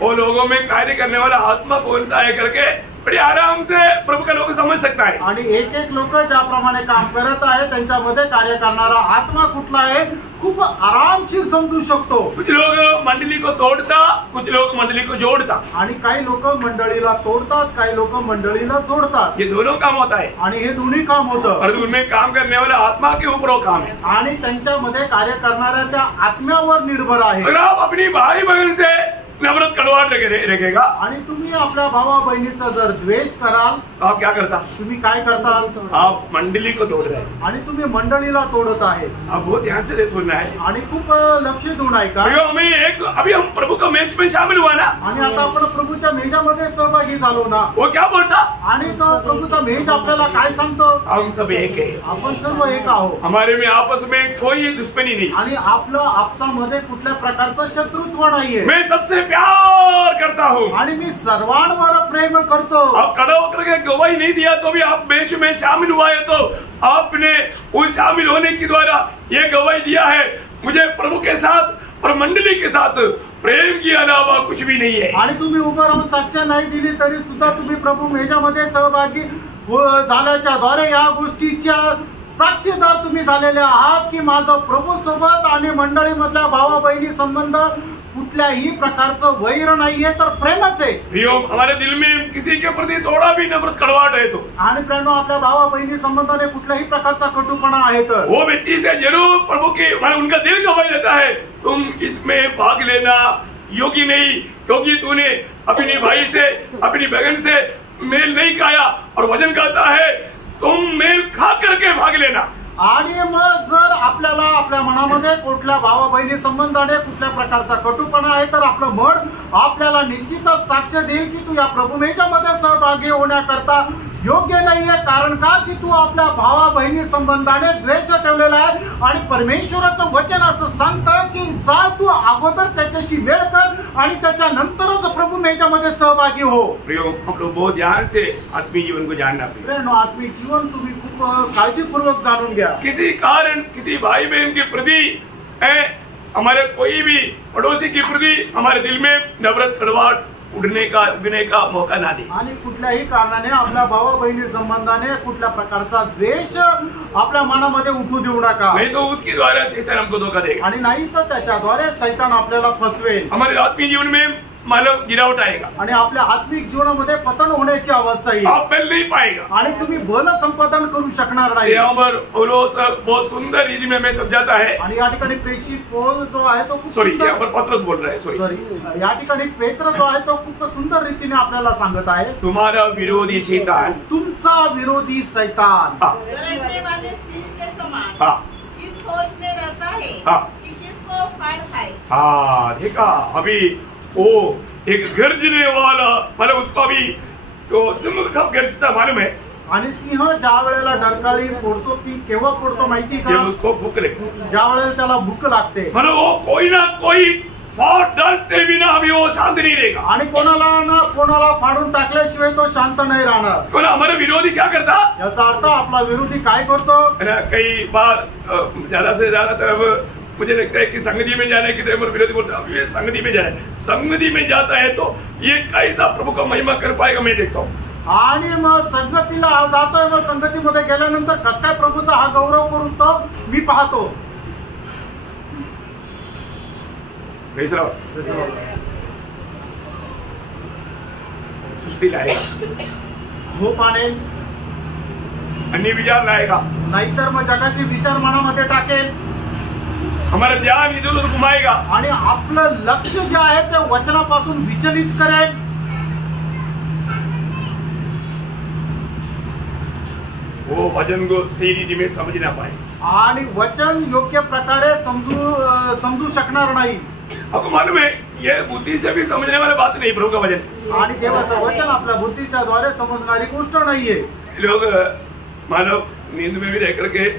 वो लोगों में कार्य करने वाला आत्मा कौन सा है करके बड़ी आराम से प्रभु का लोग समझ सकते. सकता है। आणि एक एक लोक ज्याप्रमाणे काम करत आहे त्यांच्यामध्ये कार्य करणारा आत्मा कुठला आहे खूप आरामशीर समजू शकतो। कुछ लोग मंडली को तोड़ता, कुछ लोग मंडली को जोड़ता। आणि काही लोक मंडळीला तोडतात, काही लोक मंडळीला जोडतात। ये दोनों काम होता है आणि हे दोन्ही काम होतं। परंतु उनमें काम करने वाले आत्मा के ऊपर वो काम है। आणि त्यांच्यामध्ये कार्य करणाऱ्या त्या आत्म्यावर निर्भर आहे। अगर आप अपनी भाई बहन से नफरत कड़वाहट रखेगा, आणि तुम्ही आपल्या भावा बहिणीचा जर द्वेष कराल तो आप क्या करता? तुम्ही काय करता? आप मंडली को तोड़ रहे हैं। आणि तुम्ही मंडळीला तोडत आहे। आप बहुत ध्यान से सुनना है। आणि खूप लक्ष देऊन ऐका। भैया हमें अभी हम प्रभु का मेज में शामिल हुआ ना, आणि आता आपण प्रभूच्या मेजामध्ये सहभागी झालो ना, वो क्या बोलता? आणि तो प्रभूचा मेज आपल्याला काय सांगतो? हम सब एक है, आपण सर्व एक आहोत। हमारे में आपस में कोई दुश्मनी नहीं। आणि आपलं आपसामध्ये कुठल्या प्रकारचं शत्रुत्व नाहीये। मैं सबसे प्यार करता हूँ। आणि मी सर्वांवर प्रेम करतो। आप खड़ा होकर के गवाही नहीं दिया तो भी आप मेज में शामिल हुआ है, तो आपने उस शामिल होने के द्वारा ये गवाही दिया है मुझे प्रभु के साथ और मंडली के साथ प्रेम के अलावा कुछ भी नहीं है। आणि तुम्ही उभं राहून साक्ष नाही दिली तरी सुद्धा तुम्ही प्रभू मेजामध्ये सहभागी झाल्याच्या द्वारे या गोष्टीच्या साक्षीदार तुम्ही झालेले आहात की माझं प्रभू सोबत आणि मंडळीमधल्या भावा बहिणी संबंध कुठल्याही प्रकारचं वैर नाहीये तर प्रेमच आहे। हमारे दिल में किसी के प्रति थोड़ा भी नफरत कड़वाहट है तो, आणि प्रेम आपल्या भावा बहिणी संबंधाने कुठल्याही प्रकारचा कटुपणा आहे तर वो व्यक्ति से जरूर प्रभु के उनका दिल गवाही देता है तुम इसमें भाग लेना योग्य नहीं, क्योंकि तूने अपनी भाई से अपनी बहन से मेल नहीं खाया और वजन खाता है, तुम मेल खा करके भाग लेना। आणि मग जर आपल्याला आपल्या मनामध्ये कुठल्या भावा बहिणी संबंधाने कुठल्या प्रकारचा कटुपणा आहे तर आपलं मन आपल्याला निश्चितच साक्ष देईल की तू या प्रभू मेजामध्ये सहभागी होण्याकरता योग्य नाहीये। कारण का की तू आपल्या भावा बहिणी संबंधाने द्वेष ठेवलेला आहे। आणि परमेश्वराचं वचन असं सांगतं की जा तू अगोदर त्याच्याशी वेळ कर आणि त्याच्यानंतरच प्रभु मेजामध्ये सहभागी हो। हम लोग बहुत ध्यान से आत्मीय जीवन को जानना प्रिय आत्मीय जीवन तुम्ही खूप काळजीपूर्वक जाणून घ्या। किसी कारण किसी भाई बहन के प्रति हमारे कोई भी पड़ोसी के प्रति हमारे दिल में नफरत कड़वाहट उगने का मौका ना दे। आणि कुठल्याही कारणाने आपल्या भावा बहिणी संबंधाने कुठल्या प्रकारचा द्वेष आपल्या मनामध्ये उठू देऊ नका, नहीं तो उसके द्वारा शैतान हमको धोखा देगा। आणि नाही तर त्याच्याद्वारे शैतान आपल्याला फसवेल। हमारे आत्मीय जीवन में मानव गिरावट आएगा आणि आपल्या आत्मिक जीवनामध्ये पतन होण्याची अवस्था येईल। आप बल नहीं पाएगा आणि तुम्ही बल संपादन करू शकणार नाही। यहाँ पर पौलुस बहुत सुंदर रीति में हमें समझाता है। आणि या ठिकाणी प्रेषित पौल जो आहे तो खूप सॉरी यहाँ पर पत्रस बोल रहा है, सॉरी या ठिकाणी पेत्र जो आहे तो खूप सुंदर रीतीने आपल्याला सांगत आहे तुम्हारा विरोधी शैतान, तुमचा विरोधी शैतान गरजने वाले सिंह के समान हाँ इस खोज में रहता है हाँ कि किसको फाड़ खाए। हाँ देखा अभी वो एक गर्जने वाला मतलब उसको अभी तो सिंह कब गर्जता मालूम है? आणि सिंह ज्या वेळेला डरकाळी फोडतो ती केव्हा फोडतो माहिती जब का? उसको भूख लगती, ज्या वेळेला त्याला भूक लागते। मतलब वो कोई ना कोई फाड़ डालते बिना अभी वो शांत नहीं रहेगा। आणि कोणाला फाडून टाकल्याशिवाय तो शांत नाही राहणार। तो हमारे विरोधी क्या करता? याचा अर्थ आपला विरोधी काय करतो? कई बार ज्यादा से ज्यादा तरफ मुझे लगता है कि संगति में जाने के टाइम पर विरोधी बोलता है ये संगति में जाए, संगति में जाता है तो ये कैसा प्रभु का महिमा कर पाएगा मैं देखता हूँ। आणि मग संगतीला जातोय, मग संगतीमध्ये गेल्यानंतर कस काय प्रभूचा हा गौरव करून तो मी पाहतो। सुस्ती लाएगा, झोप आणेल, अन्य विचार लाएगा, नाहीतर मग जगाचे विचार मनामध्ये टाकेल, हमारा ध्यान इधर उधर घुमाएगा आणि आपलं लक्ष जे आहे ते वचनापासून विचलित करेल। वो वचन को सही रीति में समझ ना पाए आणि वचन योग्य प्रकारे समजू शकणार नाही। आपको मालूम है ये बुद्धि से भी समझने वाली बात नहीं प्रभु का वचन। आणि देवाचं वचन आपल्या बुद्धीच्या द्वारे समजणारी गोष्ट नाहीये। लोग मानव नींद में भी रह करके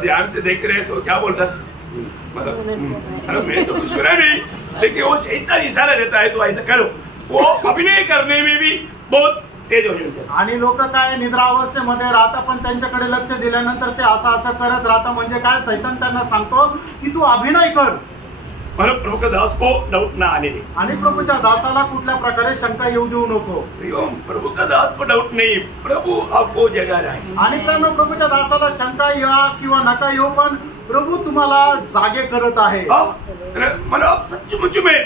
ध्यान से देख रहे हैं तो क्या बोलता है मतलब मैं तो कुछ सुना नहीं, लेकिन वो शैतान इशारा देता है तो ऐसा करो। वो अभिनय करने में भी बहुत तेज हो जाते हैं। आणि लोक काय निद्रा अवस्थेमध्ये राहतात पण त्यांच्याकडे लक्ष दिल्यानंतर ते असं करत राहतात, म्हणजे काय शैतान त्यांना सांगतो की तू अभिनय कर। मतलब प्रभु के दास को डाउट ना आने दे। आणि प्रभूच्या दासाला कुठल्या प्रकारे शंका येऊ देऊ नको। प्रभु का दास को डाउट नहीं, प्रभु आपको जगा रहा है। आणि प्रभूच्या दासाला शंका या किंवा नका येऊ, पण प्रभु तुम्हाला जागे करत आहे। मतलब आप सचमुच में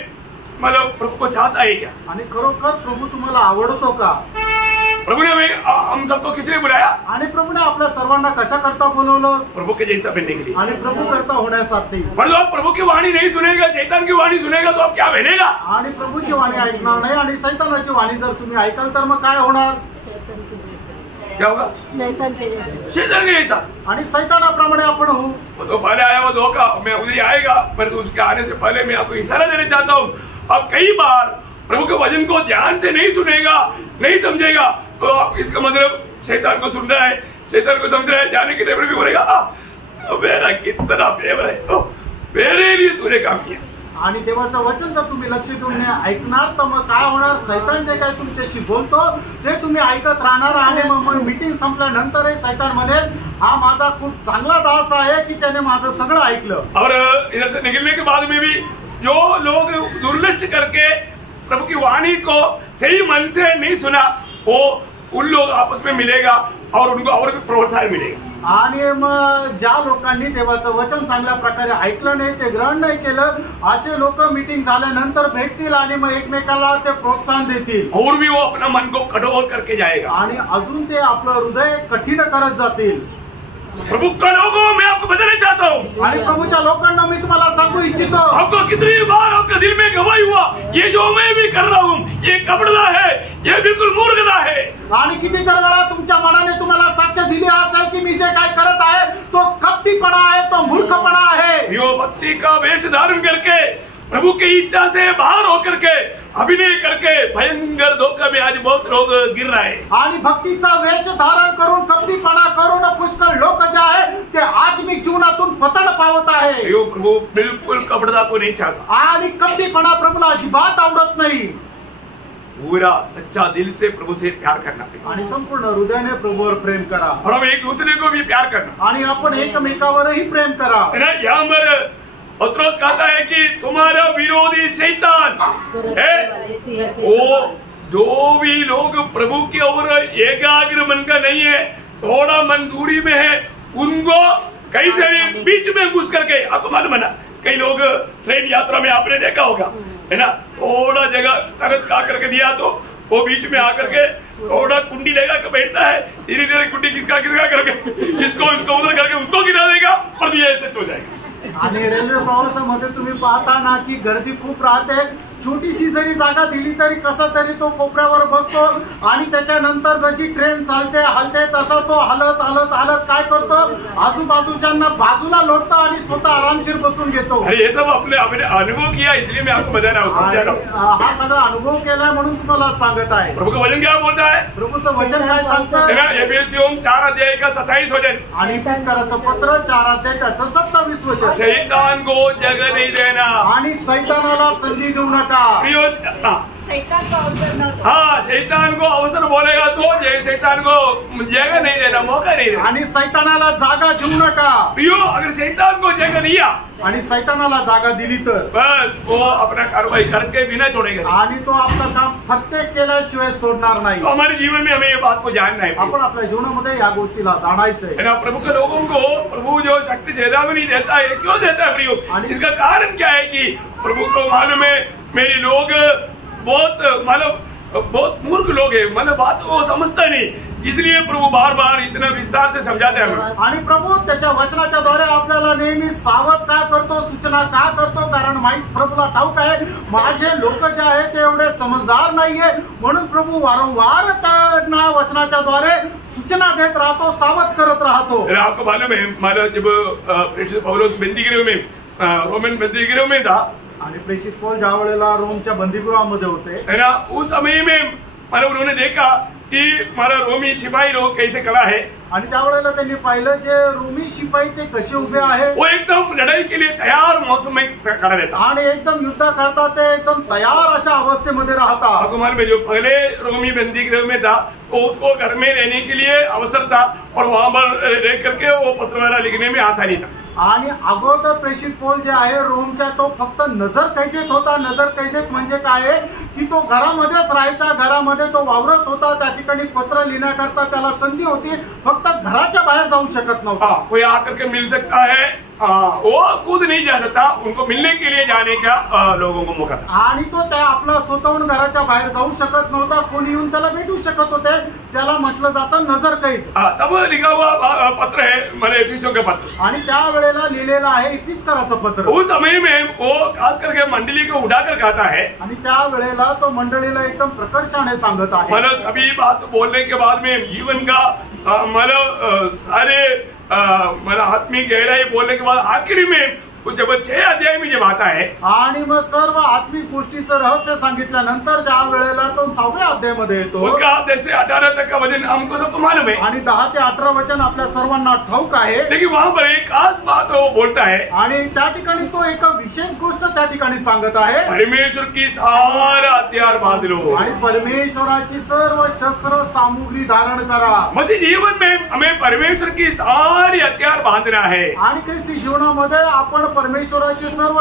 मतलब प्रभु को चाहता है क्या? आणि खरोखर प्रभु तुम्हाला आवडतो का? प्रभु ने हम सबको किस लिए बुलाया? आणि प्रभुने आपल्या सर्वांना कशा करता बोलवलं? प्रभु के जैसा बनने के लिए। आणि प्रभु करता होण्यासाठी। पर जो आप प्रभु की वाणी नहीं सुनेगा, शैतान की वाणी सुनेगा तो आप क्या बनेगा? आणि प्रभुची वाणी ऐकणार नाही आणि शैतानाची वाणी जर तुम्ही ऐकाल तर मग काय होणार? क्या होगा? शैतान के जैसे। शैतान के जैसा। आणि शैतानाप्रमाणे आपण होऊ। वो तो पहले आया वो धोखा, मैं उधर ही आएगा, पर उसके आने से पहले मैं आपको इशारा देना चाहता हूँ। अब कई बार प्रभु के वचन को ध्यान से नहीं सुनेगा, नहीं समझेगा, तो आप इसका मतलब शैतान को सुन रहा है, शैतान को समझ रहा है, जाने के टाइम भी बोलेगा तो मेरा कितना फेवर है, तो मेरे लिए तूने काम किया। आणि देवाचं वचन जर तुम्ही लक्ष देऊन ऐकणार तर मग काय होणार? शैतान जे काय तुमच्याशी बोलतो ते तुम्ही ऐकत राहणार आणि मग मीटिंग संपल्यानंतर शैतान म्हणेल हा माझा खूप चांगला दास आहे की त्याने माझं सगळं ऐकलं। और इधर से निकलने के बाद में भी जो लोग दुर्लक्ष्य करके प्रभु की वाणी को सही मन से नहीं सुना, वो उन लोग आपस में मिलेगा और उनको और भी प्रोत्साहन मिलेगा। आणि मग ज्या लोकांनी देवाचं वचन चांगल्या प्रकारे ऐकलं नाही, ते ग्रहण नाही केलं, असे लोक मीटिंग झाल्यानंतर भेटतील आणि मग एकमेकाला ते प्रोत्साहन देतील और भी वो अपना मन को कठोर करके जाएगा आणि अजून ते आपलं हृदय कठीण करत जातील। प्रभु का लोगों मैं आपको बताना चाहता हूँ, आणि प्रभूच्या लोकांना मी तुम्हाला सांगू इच्छितो, आपको कितनी बार आपका दिल में गवाही हुआ ये जो मैं भी कर रहा हूँ ये कपड़ा है, ये बिल्कुल मूर्खता है। आणि कितीतरी वेळा तुमच्या मनाने तुम्हाला साक्ष दिली असेल की मी जे काय करत आहे तो कपटीपणा आहे, तो मूर्खपणा आहे। यो भक्ति का वेश धारण करके प्रभु की इच्छा से बाहर होकर के अभिनय करके भयंकर धोखा में आज बहुत लोग गिर रहे हैं। आणि भक्तीचा वेश धारण करून कपटीपणा करून पुष्कळ लोक जे आहे ते आत्मिक जीवनातून पतन पावत आहे। यो प्रभु बिल्कुल कपड़ता को नहीं चाहता आणि कपटीपणा प्रभूला अजिबात आवडत नाही। पूरा सच्चा दिल से प्रभु से प्यार करना आणि संपूर्ण हृदयाने प्रभुवर प्रेम करा और हम एक दूसरे को भी प्यार करना आणि आपण एकमेकावरही प्रेम करा। यहाँ पर पत्रोस कहता है कि तुम्हारा विरोधी शैतान है, वो जो भी लोग प्रभु की ओर एकाग्र मन का नहीं है, थोड़ा मन दूरी में है, उनको कहीं से भी बीच में घुस करके, आपको मालूम है ना, कई लोग ट्रेन यात्रा में आपने देखा होगा है ना, थोड़ा जगह तरस खा करके दिया तो वो बीच में आकर के थोड़ा कुंडी लेगा के बैठता है, धीरे धीरे कुंडी किसका करके इसको उधर करके उसको गिरा देगा और ये ऐसे हो जाएगा। आणि रेल्वे प्रवासामध्ये तुम्ही पाहता ना की गर्दी खूप राहते, छोटीशी जरी जागा दिली तरी कसा तरी तो कोपऱ्यावर बसतो आणि त्याच्यानंतर जशी ट्रेन चालते हलते तसा तो हलत हलत हलत काय करतो, आजूबाजूच्यांना बाजूला लोटतो आणि स्वतः आरामशीर बसून घेतो। ये सब आपने अनुभव किया, इसलिए मैं आपको बता रहा हूँ, समझा रहा हूँ। हा सगळा अनुभव केलाय म्हणून तुम्हाला सांगत आहे। प्रभु का वचन क्या बोलता है? प्रभूचं वचन काय सांगतं? एफेसियों 4 अध्याय का 27 वचन, आणि इफिसियोंचं पत्र 4 अध्याय त्याचं 27 वचन, शैतान को जगह नहीं देना आणि शैतानाला संधी देऊ नका। शैतान को अवसर न दो। हाँ, शैतान को अवसर बोलेगा तो शैतान को जगह नहीं देना, मौका नहीं देना। आणि शैतानाला जागा देऊ नका। प्रियो, अगर शैतान को जगह दिया आणि शैतानाला जागा दिली तर बस वो अपना कार्रवाई करके बिना छोड़ेगा आणि तो आपलं काम फत्ते केल्याशिवाय सोडणार नाही। तो हमारे जीवन में हमें ये बात को जानना है। आपण आपल्या जीवनामध्ये या गोष्टीला जाणायचंय। है ना, प्रभु के लोगों को प्रभु जो शक्ति शरीर में नहीं देता है, क्यों देता है प्रियो? इसका कारण क्या है कि प्रभु को मालूम है मेरे लोग बहुत मूर्ख लोग है, मतलब बात को समझता नहीं, इसलिए प्रभु बार बार इतना विस्तार से समझाते हैं हमें। आणि प्रभू त्याच्या वचनाच्या द्वारे आपल्याला नेहमी सावध का करतो, सूचना का करतो, कारण माहित प्रभूला ठाऊक आहे माझे लोक जे आहेत ते एवढे समजदार नाहीये, म्हणून प्रभू वारंवार त्यांना वचनाच्या द्वारे सूचना देत राहतो, सावध करत राहतो। आपको मालूम है, मालूम जब पौलुस बंदीगृह में रोमन बंदीगृह में था, आणि प्रेषित पौल ज्या वेळेला रोमच्या बंदीगृहामध्ये होते है ना, उस समय में मतलब उन्होंने देखा कि हमारा रोमी सिपाही लोग कैसे खड़ा है, आणि त्यावेळेला त्यांनी पाहिलं जे रोमी शिपाई ते कसे उभे आहे, वो एकदम लड़ाई के लिए तैयार मौसम में खड़ा रहता। आणि एकदम युद्ध करता ते एकदम तयार अशा अवस्थेमध्ये राहतात। आपको मालूम है जो पहले रोमी बंदीगृह में था तो उसको घर में रहने के लिए अवसर था और वहां पर रह करके वो पत्र लिखने में आसानी था। आणि अगोदर प्रेषित पौल जे आहे रोमच्या, तो फक्त नजर कैदेत होता. नजर कैदेत म्हणजे काय आहे की तो घरामध्येच राहायचा, घरामध्ये तो वावरत होता. त्या ठिकाणी पत्र लिहिण्याकरता त्याला संधी होती, फक्त घराच्या बाहेर जाऊ शकत नव्हता. कोई आकर के मिल सकता है, वो खुद नहीं जा सकता, उनको मिलने के लिए जाने का लोगों को मौका था. आणि तो त्या आपला स्वतःहून घराच्या बाहेर जाऊ शकत नव्हता, कोणी येऊन त्याला भेटू शकत होते. त्याला म्हटलं जातं नजर कैद. तब लिखा हुआ पत्र है मैंने एफिसियों के पत्र, आणि त्या वेळेला लिहिलेलं आहे इफिसकराचं पत्र. उस समय में वो खास करके मंडली को उठाकर कहता है, आणि त्या वेळेला तो मंडळीला एकदम प्रकर्षाने सांगत आहे. मतलब सभी बात बोलने के बाद में जीवन का मतलब सारे मतलब आत्मिक गहराई बोलने के बाद आखिरी में जब 6 अध्याय में जब आता है, आणि मग सर्व आत्मिक गोष्टीचं रहस्य सांगितल्यानंतर ज्या वेळेला तो 6व्या अध्यायामध्ये येतो, उसका 10 से 18 तक का वचन हमको सबको मालूम है. आणि 10 ते 18 वचन आपल्या सर्वांना ठाऊक आहे. लेकिन वहां पर एक खास बात वो बोलता है, आणि त्या ठिकाणी तो एक विशेष गोष्ट त्या ठिकाणी सांगत आहे. परमेश्वर की सारा हथियार बांध लो, आणि परमेश्वराची सर्व शस्त्र सामुग्री धारण करा. मसीह जीवन में हमें परमेश्वर की सारी हथियार बांधना है. आणि ख्रिस्ती जीवनामध्ये आपण परमेश्वराची सर्व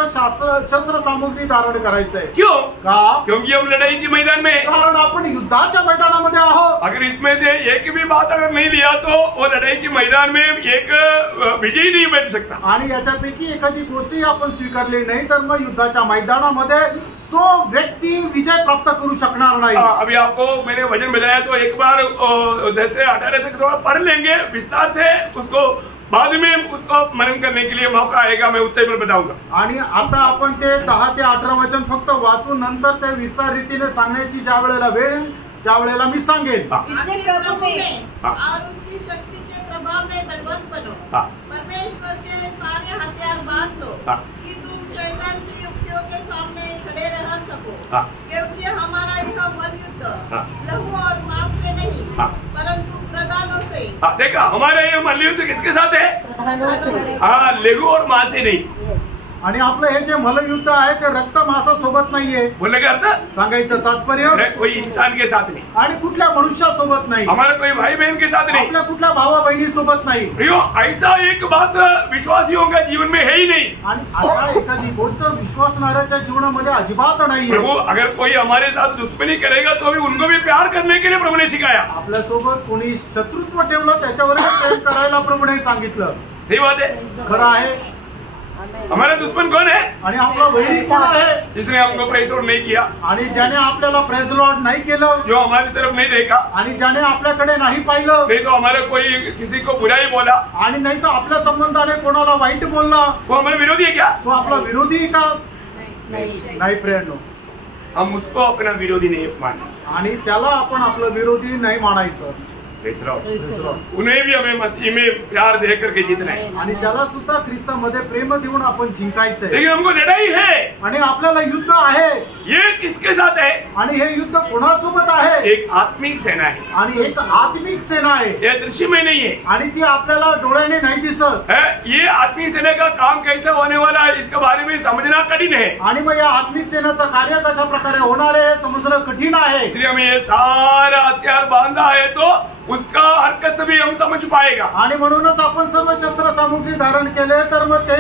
शस्त्र सामुग्री धारण करायचंय. क्यों? का? क्योंकि हम लड़ाई के मैदान में, कारण आपण युद्धाच्या मैदानामध्ये आहोत. अगर इसमें से एक भी बात अगर नहीं लिया तो वो लड़ाई के मैदान में एक विजयी नहीं बन सकता. आणि याच्यापैकी एखादी गोष्टी आपण स्वीकारली नाही तर मग युद्धाच्या मैदानामध्ये तो व्यक्ती विजय प्राप्त करू शकणार नाही. अभी आपको मैंने वचन बताया तो एक बार 10 से 18 तक थोड़ा पढ़ लेंगे विस्तार से, उसको बाद में उसको मनन करने के लिए मौका आएगा, मैं उस टाइम पर बताऊंगा. आणि आता आपण ते 10 ते 18 वचन फक्त वाचून नंतर ते विस्तार रीतीने सांगण्याची ज्या वेळेला वेळ येईल त्यावेळेला मी सांगेन. इसने प्रभु में हाँ. और उसकी शक्ति के प्रभाव में बलवंत बनो. हाँ. परमेश्वर के सारे हथियार बांध लो हाँ. कि तुम शैतान की युक्तियों के सामने खड़े रह सको. हाँ. क्योंकि हमारा यह बल युद्ध हाँ. लहू और मांस से नहीं, हाँ. परंतु प्रधानों से. देखा, हमारे ये मल्लयुद्ध किसके साथ है? प्रधानों से. हाँ, लघु और मां से नहीं. आणि आपलं हे जे मल्लयुद्ध आहे ते रक्त मांसासोबत नाहीये. बोलने का अर्थ सांगायचं तात्पर्य कोई इंसान के साथ नहीं, आणि कुठल्या मनुष्यासोबत नाही, हमारे कोई भाई बहन के साथ नहीं. आपल्या कुठल्या भावा बहिणी सोबत नाही. प्रियो, ऐसा एक बात विश्वासियों का जीवन में है ही नहीं. आणि अशा एखादी गोष्ट विश्वासणाऱ्याच्या जीवनामध्ये अजिबात नाही. प्रभु अगर कोई हमारे साथ दुश्मनी करेगा तो भी उनको भी प्यार करने के लिए प्रभु ने सिखाया. आपल्यासोबत कोणी शत्रुत्व ठेवलं त्याच्यावर प्रेम करायला प्रभूने सांगितलं. सही बात है. खरं आहे. हमारा दुश्मन कौन है? आणि आपला वैरी कोण आहे? जिसने हमको प्रेस नहीं किया, आणि ज्याने आपल्याला प्रेज लॉर्ड नाही केलं, जो हमारी तरफ नहीं देखा, आणि ज्याने आपल्याकडे नाही पाहिलं, नहीं तो हमारे कोई किसी को बुराई बोला, आणि नाही तर आपल्या संबंधाने कोणाला वाईट बोलला, वो हमारे विरोधी है क्या? तो आपला विरोधी का? नहीं. नाही प्रेरणो. हम उसको अपना विरोधी नहीं माने. आणि त्याला आपण आपलं विरोधी नाही मानायचं. उन्हें भी हमें मसीह में प्यार दे करके जीतना है. आणि त्याला सुद्धा ख्रिस्तामध्ये प्रेम देऊन आपण जिंकायचंय. लेकिन हमको लड़ाई है. आणि आपल्याला युद्ध आहे. ये किसके साथ है? आणि हे युद्ध कोणासोबत आहे? एक आत्मिक सेना है. आणि एक आत्मिक सेना आहे. ये दृश्य में नहीं है. आणि ती आपल्याला डोळ्याने नाही दिसत. ये आत्मिक सेना का काम कैसे होने वाला है इसके बारे में समझना कठिन है. आणि मग या आत्मिक सेनाचं कार्य कशा प्रकारे होणार आहे समजणं कठीण आहे. इसलिए हमें ये सारा हथियार बांधा है तो उसका हरकत भी हम समझ पाएगा. आणि म्हणूनच आपण सर्व शस्त्र सामुग्री धारण केले तर मग ते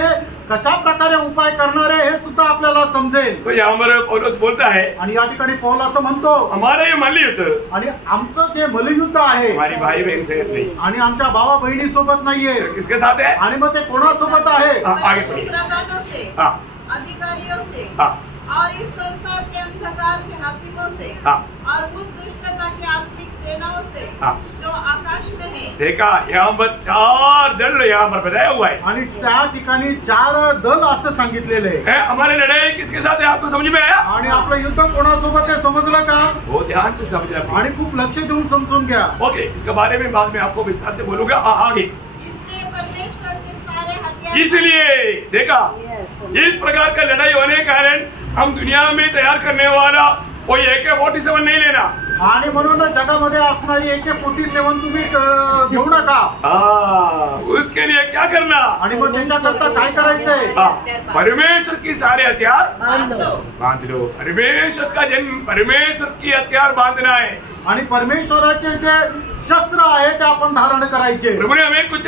कशा प्रकारे उपाय करणार आहे हे सुद्धा आपल्याला समजेल. तो यहाँ पर पौलुस बोलता है, आणि या ठिकाणी पौल असं म्हणतो, हमारा ये मल्लयुद्ध आणि आमचं जे मल्लयुद्ध आहे हमारी भाई बहन से नहीं, आणि आमच्या भावा बहिणी सोबत नाहीये. किसके साथ है? आणि मग ते कोणासोबत आहे? आगे बढ़िए. प्रधानों से, हाँ. अधिकारियों से, हाँ. और इस संसार के अंधकार के हाकिमों से, हाँ. और उस दुष्टता की आत्मिक सेनाओं से हाँ. जो आकाश में है. देखा, यहाँ पर 4 दल यहाँ पर बताया हुआ है. आणि त्या ठिकाणी 4 दल असं सांगितलेलं आहे. हमारे लड़ाई किसके साथ है आपको समझ में आया? आणि आपलं युद्ध कोणासोबत आहे समजलं का? वो ध्यान से समझना. आणि खूप लक्ष देऊन समजून घ्या. ओके, इसके बारे में बाद में आपको विस्तार से बोलूंगा. आगे. इसलिए परमेश्वर के सारे हथियार. इसलिए देखा, इस प्रकार का लड़ाई होने के कारण हम दुनिया में तैयार करने वाला कोई AK-47 नहीं लेना. आणि म्हणून जगामध्ये असणारी AK-47 तुम्ही घेऊ नका. उसके लिए क्या करना? आणि मग त्याच्याकरता काय करायचंय? परमेश्वर की सारे हथियार बांध लो. बांध लो. परमेश्वर का जन्म, परमेश्वर की हथियार बांधना है. आणि परमेश्वराचे जे शस्त्र आहे ते आपण धारण करायचे. प्रभु ने हमें कुछ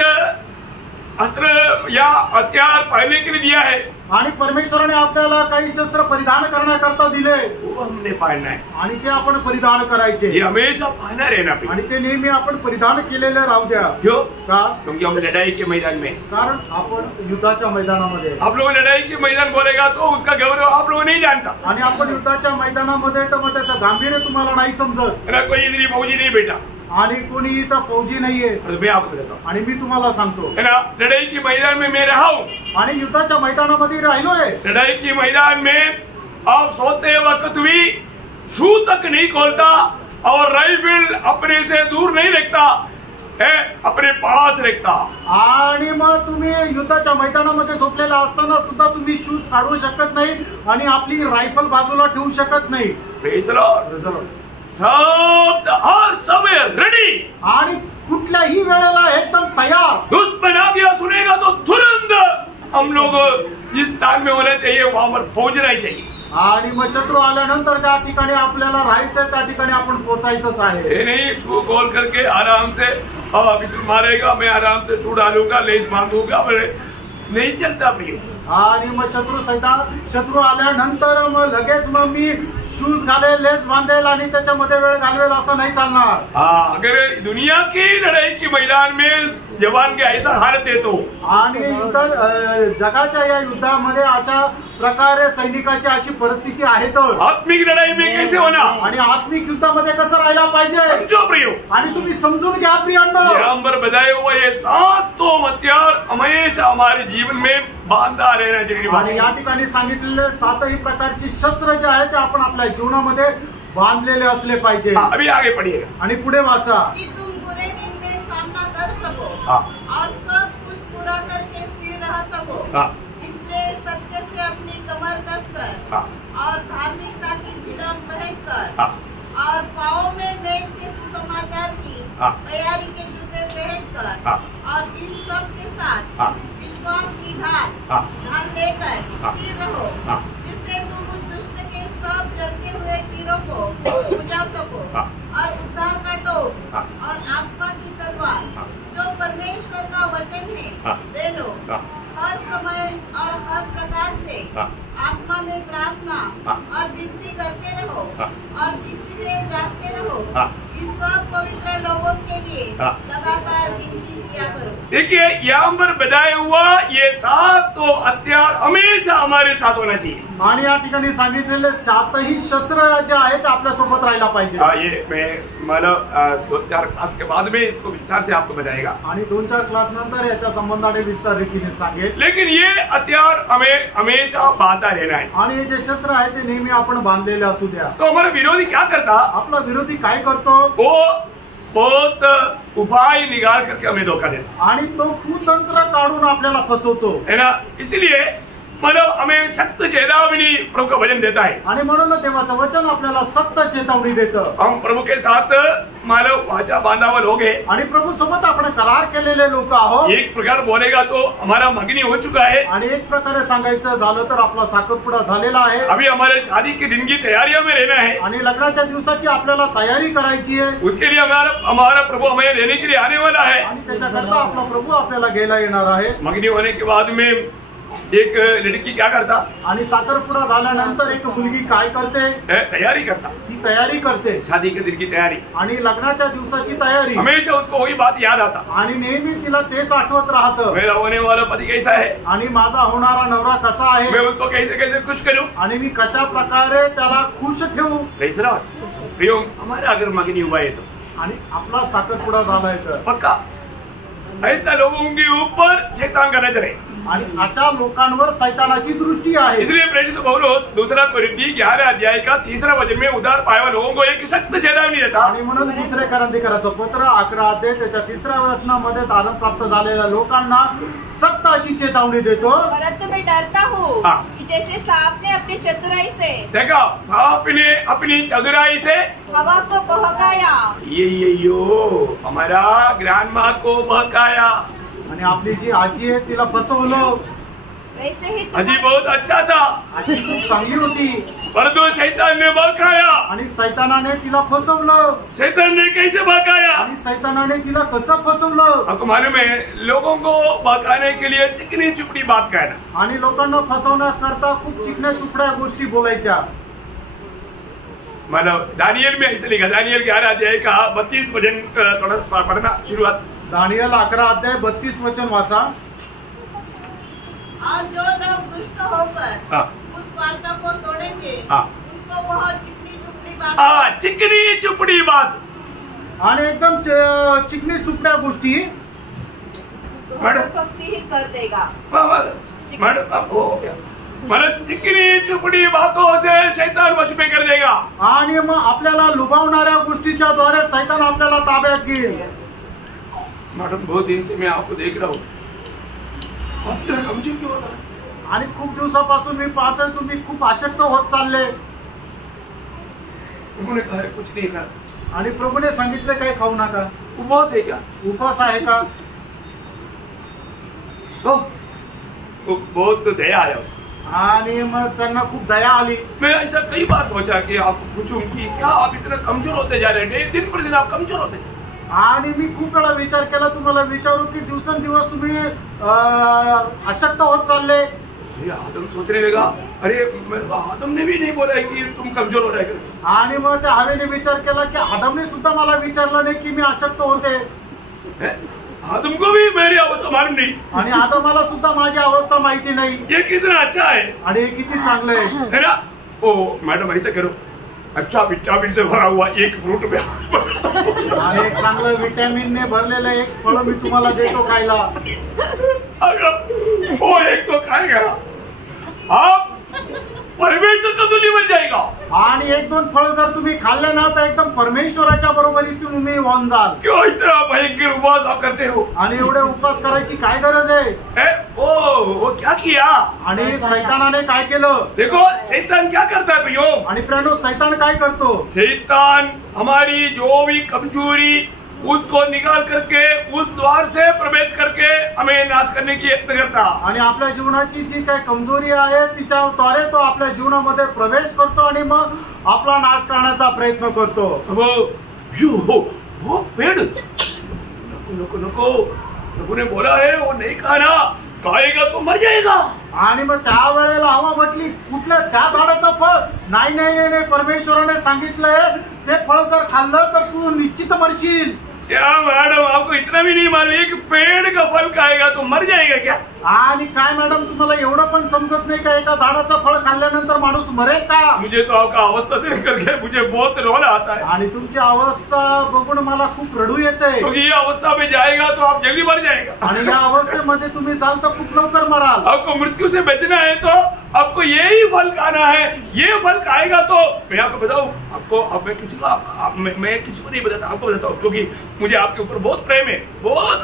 अस्त्र या हथियार पहनने के लिए दिया है, आणि परमेश्वराने आपल्याला काही शस्त्र परिधान करण्याकरता दिले वो हमने पहनना है. आणि ते आपण परिधान करायचे ये हमेशा पहना रहना पे. आणि ते नेहमी आपण परिधान केलेले राहू द्या. क्यों? का? क्योंकि हम लड़ाई के मैदान में. कारण आपण युद्धाच्या मैदानामध्ये. आप लोग लड़ाई के मैदान बोलेगा तो उसका गौरव आप लोग नहीं जानता. आणि आपण युद्धाच्या मैदानामध्ये तर मग त्याचं गांभीर्य तुम्हाला नाही समजत. मेरा कोई इधर फौजी नहीं बेटा, आणि कोणी इथं फौजी नाहीये. मैं आपको बताता हूँ आणि मी तुम्हाला सांगतो, है ना, लड़ाई के मैदान में मैं रहा हूँ. आणि युद्धाच्या मैदानामध्ये राहिलोय. लड़ाई के मैदान में आप सोते वक्त भी शू तक नहीं खोलता और राइफल अपने से दूर नहीं रखता है, अपने पास रखता. आणि मग तुम्ही युद्धाच्या मैदानामध्ये झोपलेला असताना सुद्धा तुम्ही शूज काढू शकत नाही आणि आपली रायफल बाजूला ठेवू शकत नाही. Praise the Lord. सब हर समय रेडी. आणि कुठल्याही वेळेला एकदम तयार. दुश्मन आ गया सुनेगा तो तुरंत हम लोग जिस स्थान में होना चाहिए वहां पर पहुंचना ही चाहिए. आणि मग शत्रू आल्यानंतर ज्या ठिकाणी आपल्याला राहायचंय त्या ठिकाणी आपण पोहोचायचंच आहे. ये नहीं शू खोल करके आराम से विचल मारेगा, मैं आराम से शू डालूंगा, लेस बांधूंगा, नहीं चलता प्रिय. आणि मग शत्रू आल्यानंतर मग लगेच मग मी शूज घालेल, लेस बांधेल आणि त्याच्यामध्ये वेळ घालवेल असं नाही चालणार. अगर दुनिया की लड़ाई के मैदान में जवान के ऐसा हालत है तो, आणि जगाच्या या युद्धामध्ये अशा प्रकारे सैनिकाची अशी परिस्थिती आहे तर आत्मिक लड़ाई में कैसे होना. आणि आत्मिक युद्धामध्ये कसं राहायला पाहिजे समझो प्रियो. आणि तुम्ही समजून घ्या प्रियांनो. यहाँ पर बताए हुए ये सातों हथियार हमेशा हमारे जीवन में बांधा रहना चाहिए. आणि या ठिकाणी सांगितलेले सातही प्रकारची शस्त्र जे आहेत ते आपण आपल्या जीवनामध्ये बांधलेले असले पाहिजे. अभी आगे पढ़िएगा. आणि पुढे वाचा. कि तुम बुरे दिन में सामना कर सको हाँ. और सब कुछ पूरा करके स्थिर रह सको. हाँ. इसलिए सत्य से अपनी कमर कसकर हाँ. और धार्मिकता की ढिलम पहनकर हाँ. और पाँव में मेघ के सुसमाचार की हाँ. तैयारी के जूते पहनकर हाँ. और इन सब के साथ हाँ. विश्वास की ढाल हाँ. लेकर हाँ. स्थिर रहो, हाँ. जिससे तुम उस दुष्ट के सब जलते हुए तीरों को बुझा सको. हाँ. और उद्धार का टोप हाँ. और आत्मा की तलवार हाँ. जो परमेश्वर का वचन है हाँ. ले लो. हाँ. हर समय और हर प्रकार से हाँ. आत्मा में प्रार्थना हाँ. और विनती करते रहो हाँ. और इसीलिए जागते रहो हाँ. कि सब पवित्र लोगों के लिए हाँ. लगातार विनती किया करो. देखिए यहाँ पर बताया हुआ ये सातों हथियार हमेशा हमारे साथ होना चाहिए. आणि या ठिकाणी सांगितलेले सातही शस्त्र जे आहेत ते आपल्या सोबत राहायला पाहिजे. ये मैं मतलब 2-4 क्लास के बाद में इसको विस्तार से आपको बताएगा. आणि 2-4 क्लास नंतर याच्या संबंधाने विस्तार रीतीने सांगेल. लेकिन ये हथियार हमें हमेशा बांधा रहना है. आणि हे जे शस्त्र आहे ते नेहमी आपण बांधलेले असू द्या. तो हमारा विरोधी क्या करता, आपला विरोधी काय करतो, वो बहुत उपाय निकाल करके हमें धोखा देता आणि तो कुतंत्र काढून आपल्याला फसवतो. है ना. इसलिए मतलब हमें सख्त चेतावनी प्रभु का वचन देता है. आणि म्हणून देवाचं वचन आपल्याला सक्त चेतावणी देतं. हम प्रभु के साथ मानव वाचा बांधा हुआ लोग हैं. आणि प्रभू सोबत आपण करार केलेले लोक आहोत. एक प्रकार बोलेगा तो हमारा मगनी हो चुका है. आणि एक प्रकारे सांगायचं झालं तर आपला साखरपुडा झालेला आहे. अभी हमारे शादी के दिन की तैयारियों में रहना है. आणि लग्नाच्या दिवसाची आपल्याला तयारी करायची आहे. उसके लिए हमारा प्रभु हमें लेने के लिए आने वाला है. आणि त्याच्याकरता आपला प्रभू आपल्याला घ्यायला येणार आहे. मगनी होने के बाद में एक लड़की क्या करता, आणि साखरपुडा झाल्यानंतर एक मुलगी काय करते, तैयारी करता. ती तयारी करते. शादी के दिन की तैयारी. आणि लग्नाच्या दिवसाची तयारी. हमेशा उसको वही बात याद आता. आणि नेहमी तिला तेच आठवत राहतं. मेरा होने वाला पति कैसा है, आणि माझा होणारा नवरा कसा आहे, मैं उसको कैसे कैसे खुश करूं, आणि मी कशा प्रकारे त्याला खुश ठेवू. कैसा प्रियो हमारा अगर मगनी हुआ है तो, आणि आपला साखरपुडा झालाय तर पक्का ऐसा लोगों के ऊपर शैतान का नजर है. आणि अशा लोकांवर सैतानाची दृष्टी आहे. इसलिए प्रेरित पौलुस 2 कोरिन्थी 11 अध्याय का 3रा वचन में उद्धार पाए हुए लोगों को एक सख्त चेतावनी देता. आणि म्हणून 2 कोरिन्थीकराचं पत्र 11 अध्याय त्याच्या 3ऱ्या वचनामध्ये तारण प्राप्त झालेल्या लोकांना सख्त अशी चेतावणी देतो. परंतु मैं डरता हूँ हाँ. कि जैसे सांप ने अपनी चतुराई से देखा, सांप ने अपनी चतुराई से हवा को बहकाया, यो हमारा ग्रैंडमा को बहकाया. आणि आपली जी आजी आहे तिला फसवलं. वैसे ही अजी बहुत अच्छा था, आजी खूप चांगली होती, परंतु शैतान ने बहकाया। आणि सैतानाने तिला फसवलं, शैतान ने कैसे बहकाया? आणि सैतानाने तिला कसं फसवलं. आपको मालूम है, लोगों को बहकाने के लिए चिकनी चुपड़ी बात कहना। आणि लोकांना फसवण्याकरता खूप चिकन्या चुपड्या गोष्टी बोलायच्या. मतलब दानियल में ऐसे लिखा, दानियल 11 अध्याय का 32 वचन थोड़ा पढ़ना शुरुआत। दानियल 11 अध्याय 32 वचन वाचा. और जो लोग दुष्ट होकर हाँ। उस वाचा को तोड़ेंगे, हाँ। उनको वह चिकनी चुपड़ी बात चिकनी चुपड़ी बात आणि एकदम चिकनी चुपड्या गोष्टी भक्ति ही कर देगा. मतलब चिकनी चुपड़ी बातों से शैतान वश में कर देगा. आणि मग आपल्याला लुभावणाऱ्या गोष्टीच्या द्वारे सैतान आपल्याला ताब्यात घेईल. मैडम बहुत दिन से मैं आपको देख रहा हूँ, आप जरा कमजोर क्यों हो रहा है? आणि खूप दिवसापासून मी पाहतोय तुम्ही खूप आशक्त होत चालले. उन्होंने कहा है, कुछ नहीं कहा. आणि प्रभूने सांगितले काही खाऊ नका. उपवास है क्या? उपवास आहे का? तो बहुत दया आया. आणि मग त्यांना खूप दया आली. मैं ऐसा कई बार सोचा कि आपको पूछूं कि क्या आप इतना कमजोर होते जा रहे हैं, दिन प्रतिदिन आप कमजोर होते. आणि मी खूप वेळा विचार केला तुम्हाला विचारू की दिवसेंदिवस तुम्ही अशक्त होत चालले. आदम सोचने लगा, अरे आदम ने भी नहीं बोला है कि तुम कमजोर हो रहे. आणि मग त्या हवेने विचार केला की आदमने सुद्धा मला विचारलं नाही की मी अशक्त होते. आदम को भी मेरी अवस्था मालूम नहीं, आणि आदमाला सुद्धा माझी अवस्था माहिती नाही. ये कितना अच्छा है, आणि हे किती चांगलं है ना. ओ मैडम ऐसा करो, अच्छा विटामिन से भरा हुआ एक फ्रूट में आणि एक चांगलं विटॅमिन ने भरलेलं एक फळ मी तुम्हाला देतो खायला. वो एक तो खाएगा, आप परमेश्वर का तुल्य बन जाएगा. आणि एक दोन फळ जर तुम्ही खाल्ले ना तर एकदम परमेश्वराच्या बरोबरीत तुम्ही होऊन जाल. क्यों इतना भयंकर उपवास आप करते हो? आणि एवढे उपवास करायची काय गरज आहे? वो क्या किया? आणि सैतानाने काय केलं? देखो शैतान क्या करता है भैया. आणि प्रणव सैतान काय करतो? शैतान हमारी जो भी कमजोरी उसको निकाल करके उस द्वार से प्रवेश करके हमें नाश करने की यत्न करता. आणि आपल्या जीवनाची जी काही कमजोरी आहे तिच्याद्वारे तो आपल्या जीवनामध्ये प्रवेश करतो आणि मग आपला नाश करण्याचा प्रयत्न करतो. वो पेड़ नको नको प्रभु ने बोला है वो नहीं खाना, खाएगा तो मर जाएगा. आणि मग त्यावेळेला हवा म्हटली कुठल्या त्या झाडाचं फळ नाही नाही नाही परमेश्वराने सांगितलंय ते फळ जर खाल्लं तर तू निश्चित मरशील. क्या मैडम आपको इतना भी नहीं मालूम, एक पेड़ का फल खाएगा तो मर जाएगा क्या? आणि काय मॅडम तुम्हाला एवढं पण समजत नाही का एका झाडाचं फळ खाल्ल्यानंतर माणूस मरेल का? मुझे तो आपका अवस्था देख करके मुझे बहुत रोना आता है. आणि तुमची अवस्था बघून मला खूप रडू येते. क्योंकि ये अवस्था में जाएगा तो आप जल्दी मर जाएगा. आणि या अवस्थेमध्ये तुम्ही जाल तर खूप लवकर मराल. आपको मृत्यू से बचना है तो आपको यही फल खाना है. ये फल खाएगा तो मैं आपको बताऊं, आपको अब मैं किसी को नहीं बताता, आपको बताता हूँ क्योंकि मुझे आपके ऊपर बहुत प्रेम है.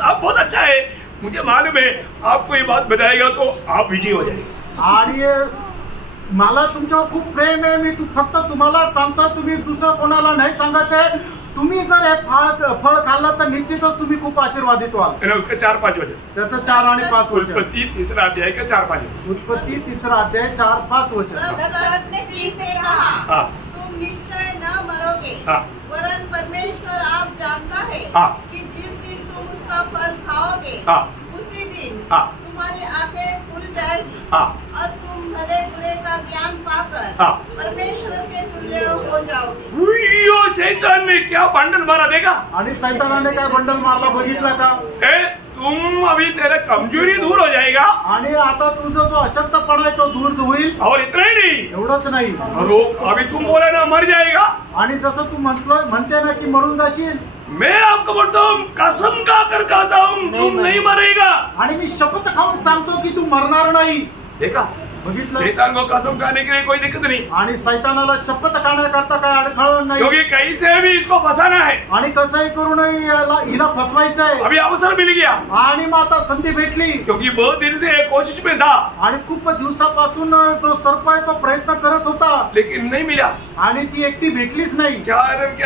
आप बहुत अच्छा है, मुझे मालूम है. आपको ये बात बताएगा तो आप विजयी हो जाएंगे. आणि मला तुमच्यावर खूप प्रेम आहे. मी फक्त तुम्हाला सांगतो, तुम्ही दुसरं कोणाला नाही सांगत आहे. तुम्ही जर हे फळ खाल्लं तर निश्चितच तुम्ही खूप आशीर्वादित व्हाल. उसका 4-5 वचन, त्याचं 4 आणि 5 वचन. उत्पत्ति 3 अध्याय का 4-5 वचन. उत्पत्ति 3 अध्याय 4-5 वचन. ने स्त्री से कहा, तुम निश्चय न मरोगे, वरन परमेश्वर आप जानता है कि जिस दिन तुम उसका फल खाओगे उसी दिन तुम्हारी आंखें खुल जाएगी और तुम भले बुरे का ज्ञान पाकर परमेश्वर के तुल्य हो जाओगे. शैतान ने क्या बंडल मारा देखा. आणि सैतानाने काय बंडल मारला बघितला का? तुम अभी तेरा कमजोरी दूर हो जाएगा. आणि आता तुझा जो अशक्तपणा आहे तो दूर होईल. और इतना ही नहीं, एवढंच नाही, अभी तुम बोला ना मर जाएगा. आणि जसं तू म्हणते ना की मरून जाशील, मैं आपको बोलता हूँ कसम खाकर कहता हूँ तुम नहीं मरेगा. आणि मी शपथ खाऊन सांगतो की तू मरणार नाही. देखा, बघितलं. शैतान को कसम खाने के लिए कोई दिक्कत नहीं. आणि सैतानाला शपथ खाण्याकरता काय अडखळ नाही. क्योंकि कहीं से भी इसको फंसाना है. आणि कसंही करून हिला फसवायचं आहे. अभी अवसर मिल गया. आणि मग आता संधी भेटली. क्योंकि बहुत दिन से कोशिश में था. आणि खूप दिवसापासून जो सर्प आहे तो प्रयत्न करत होता, लेकिन नहीं मिला. आणि ती एकटी भेटलीच नाही. क्या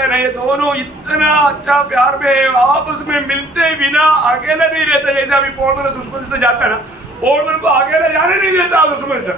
नहीं, दोनों इतना अच्छा प्यार में आपस में मिलते बिना अकेला नहीं रहता. जैसे अभी पौधों सुष्मित से जाता है ना, और मेरे को अकेला जाने नहीं देता दुश्मन।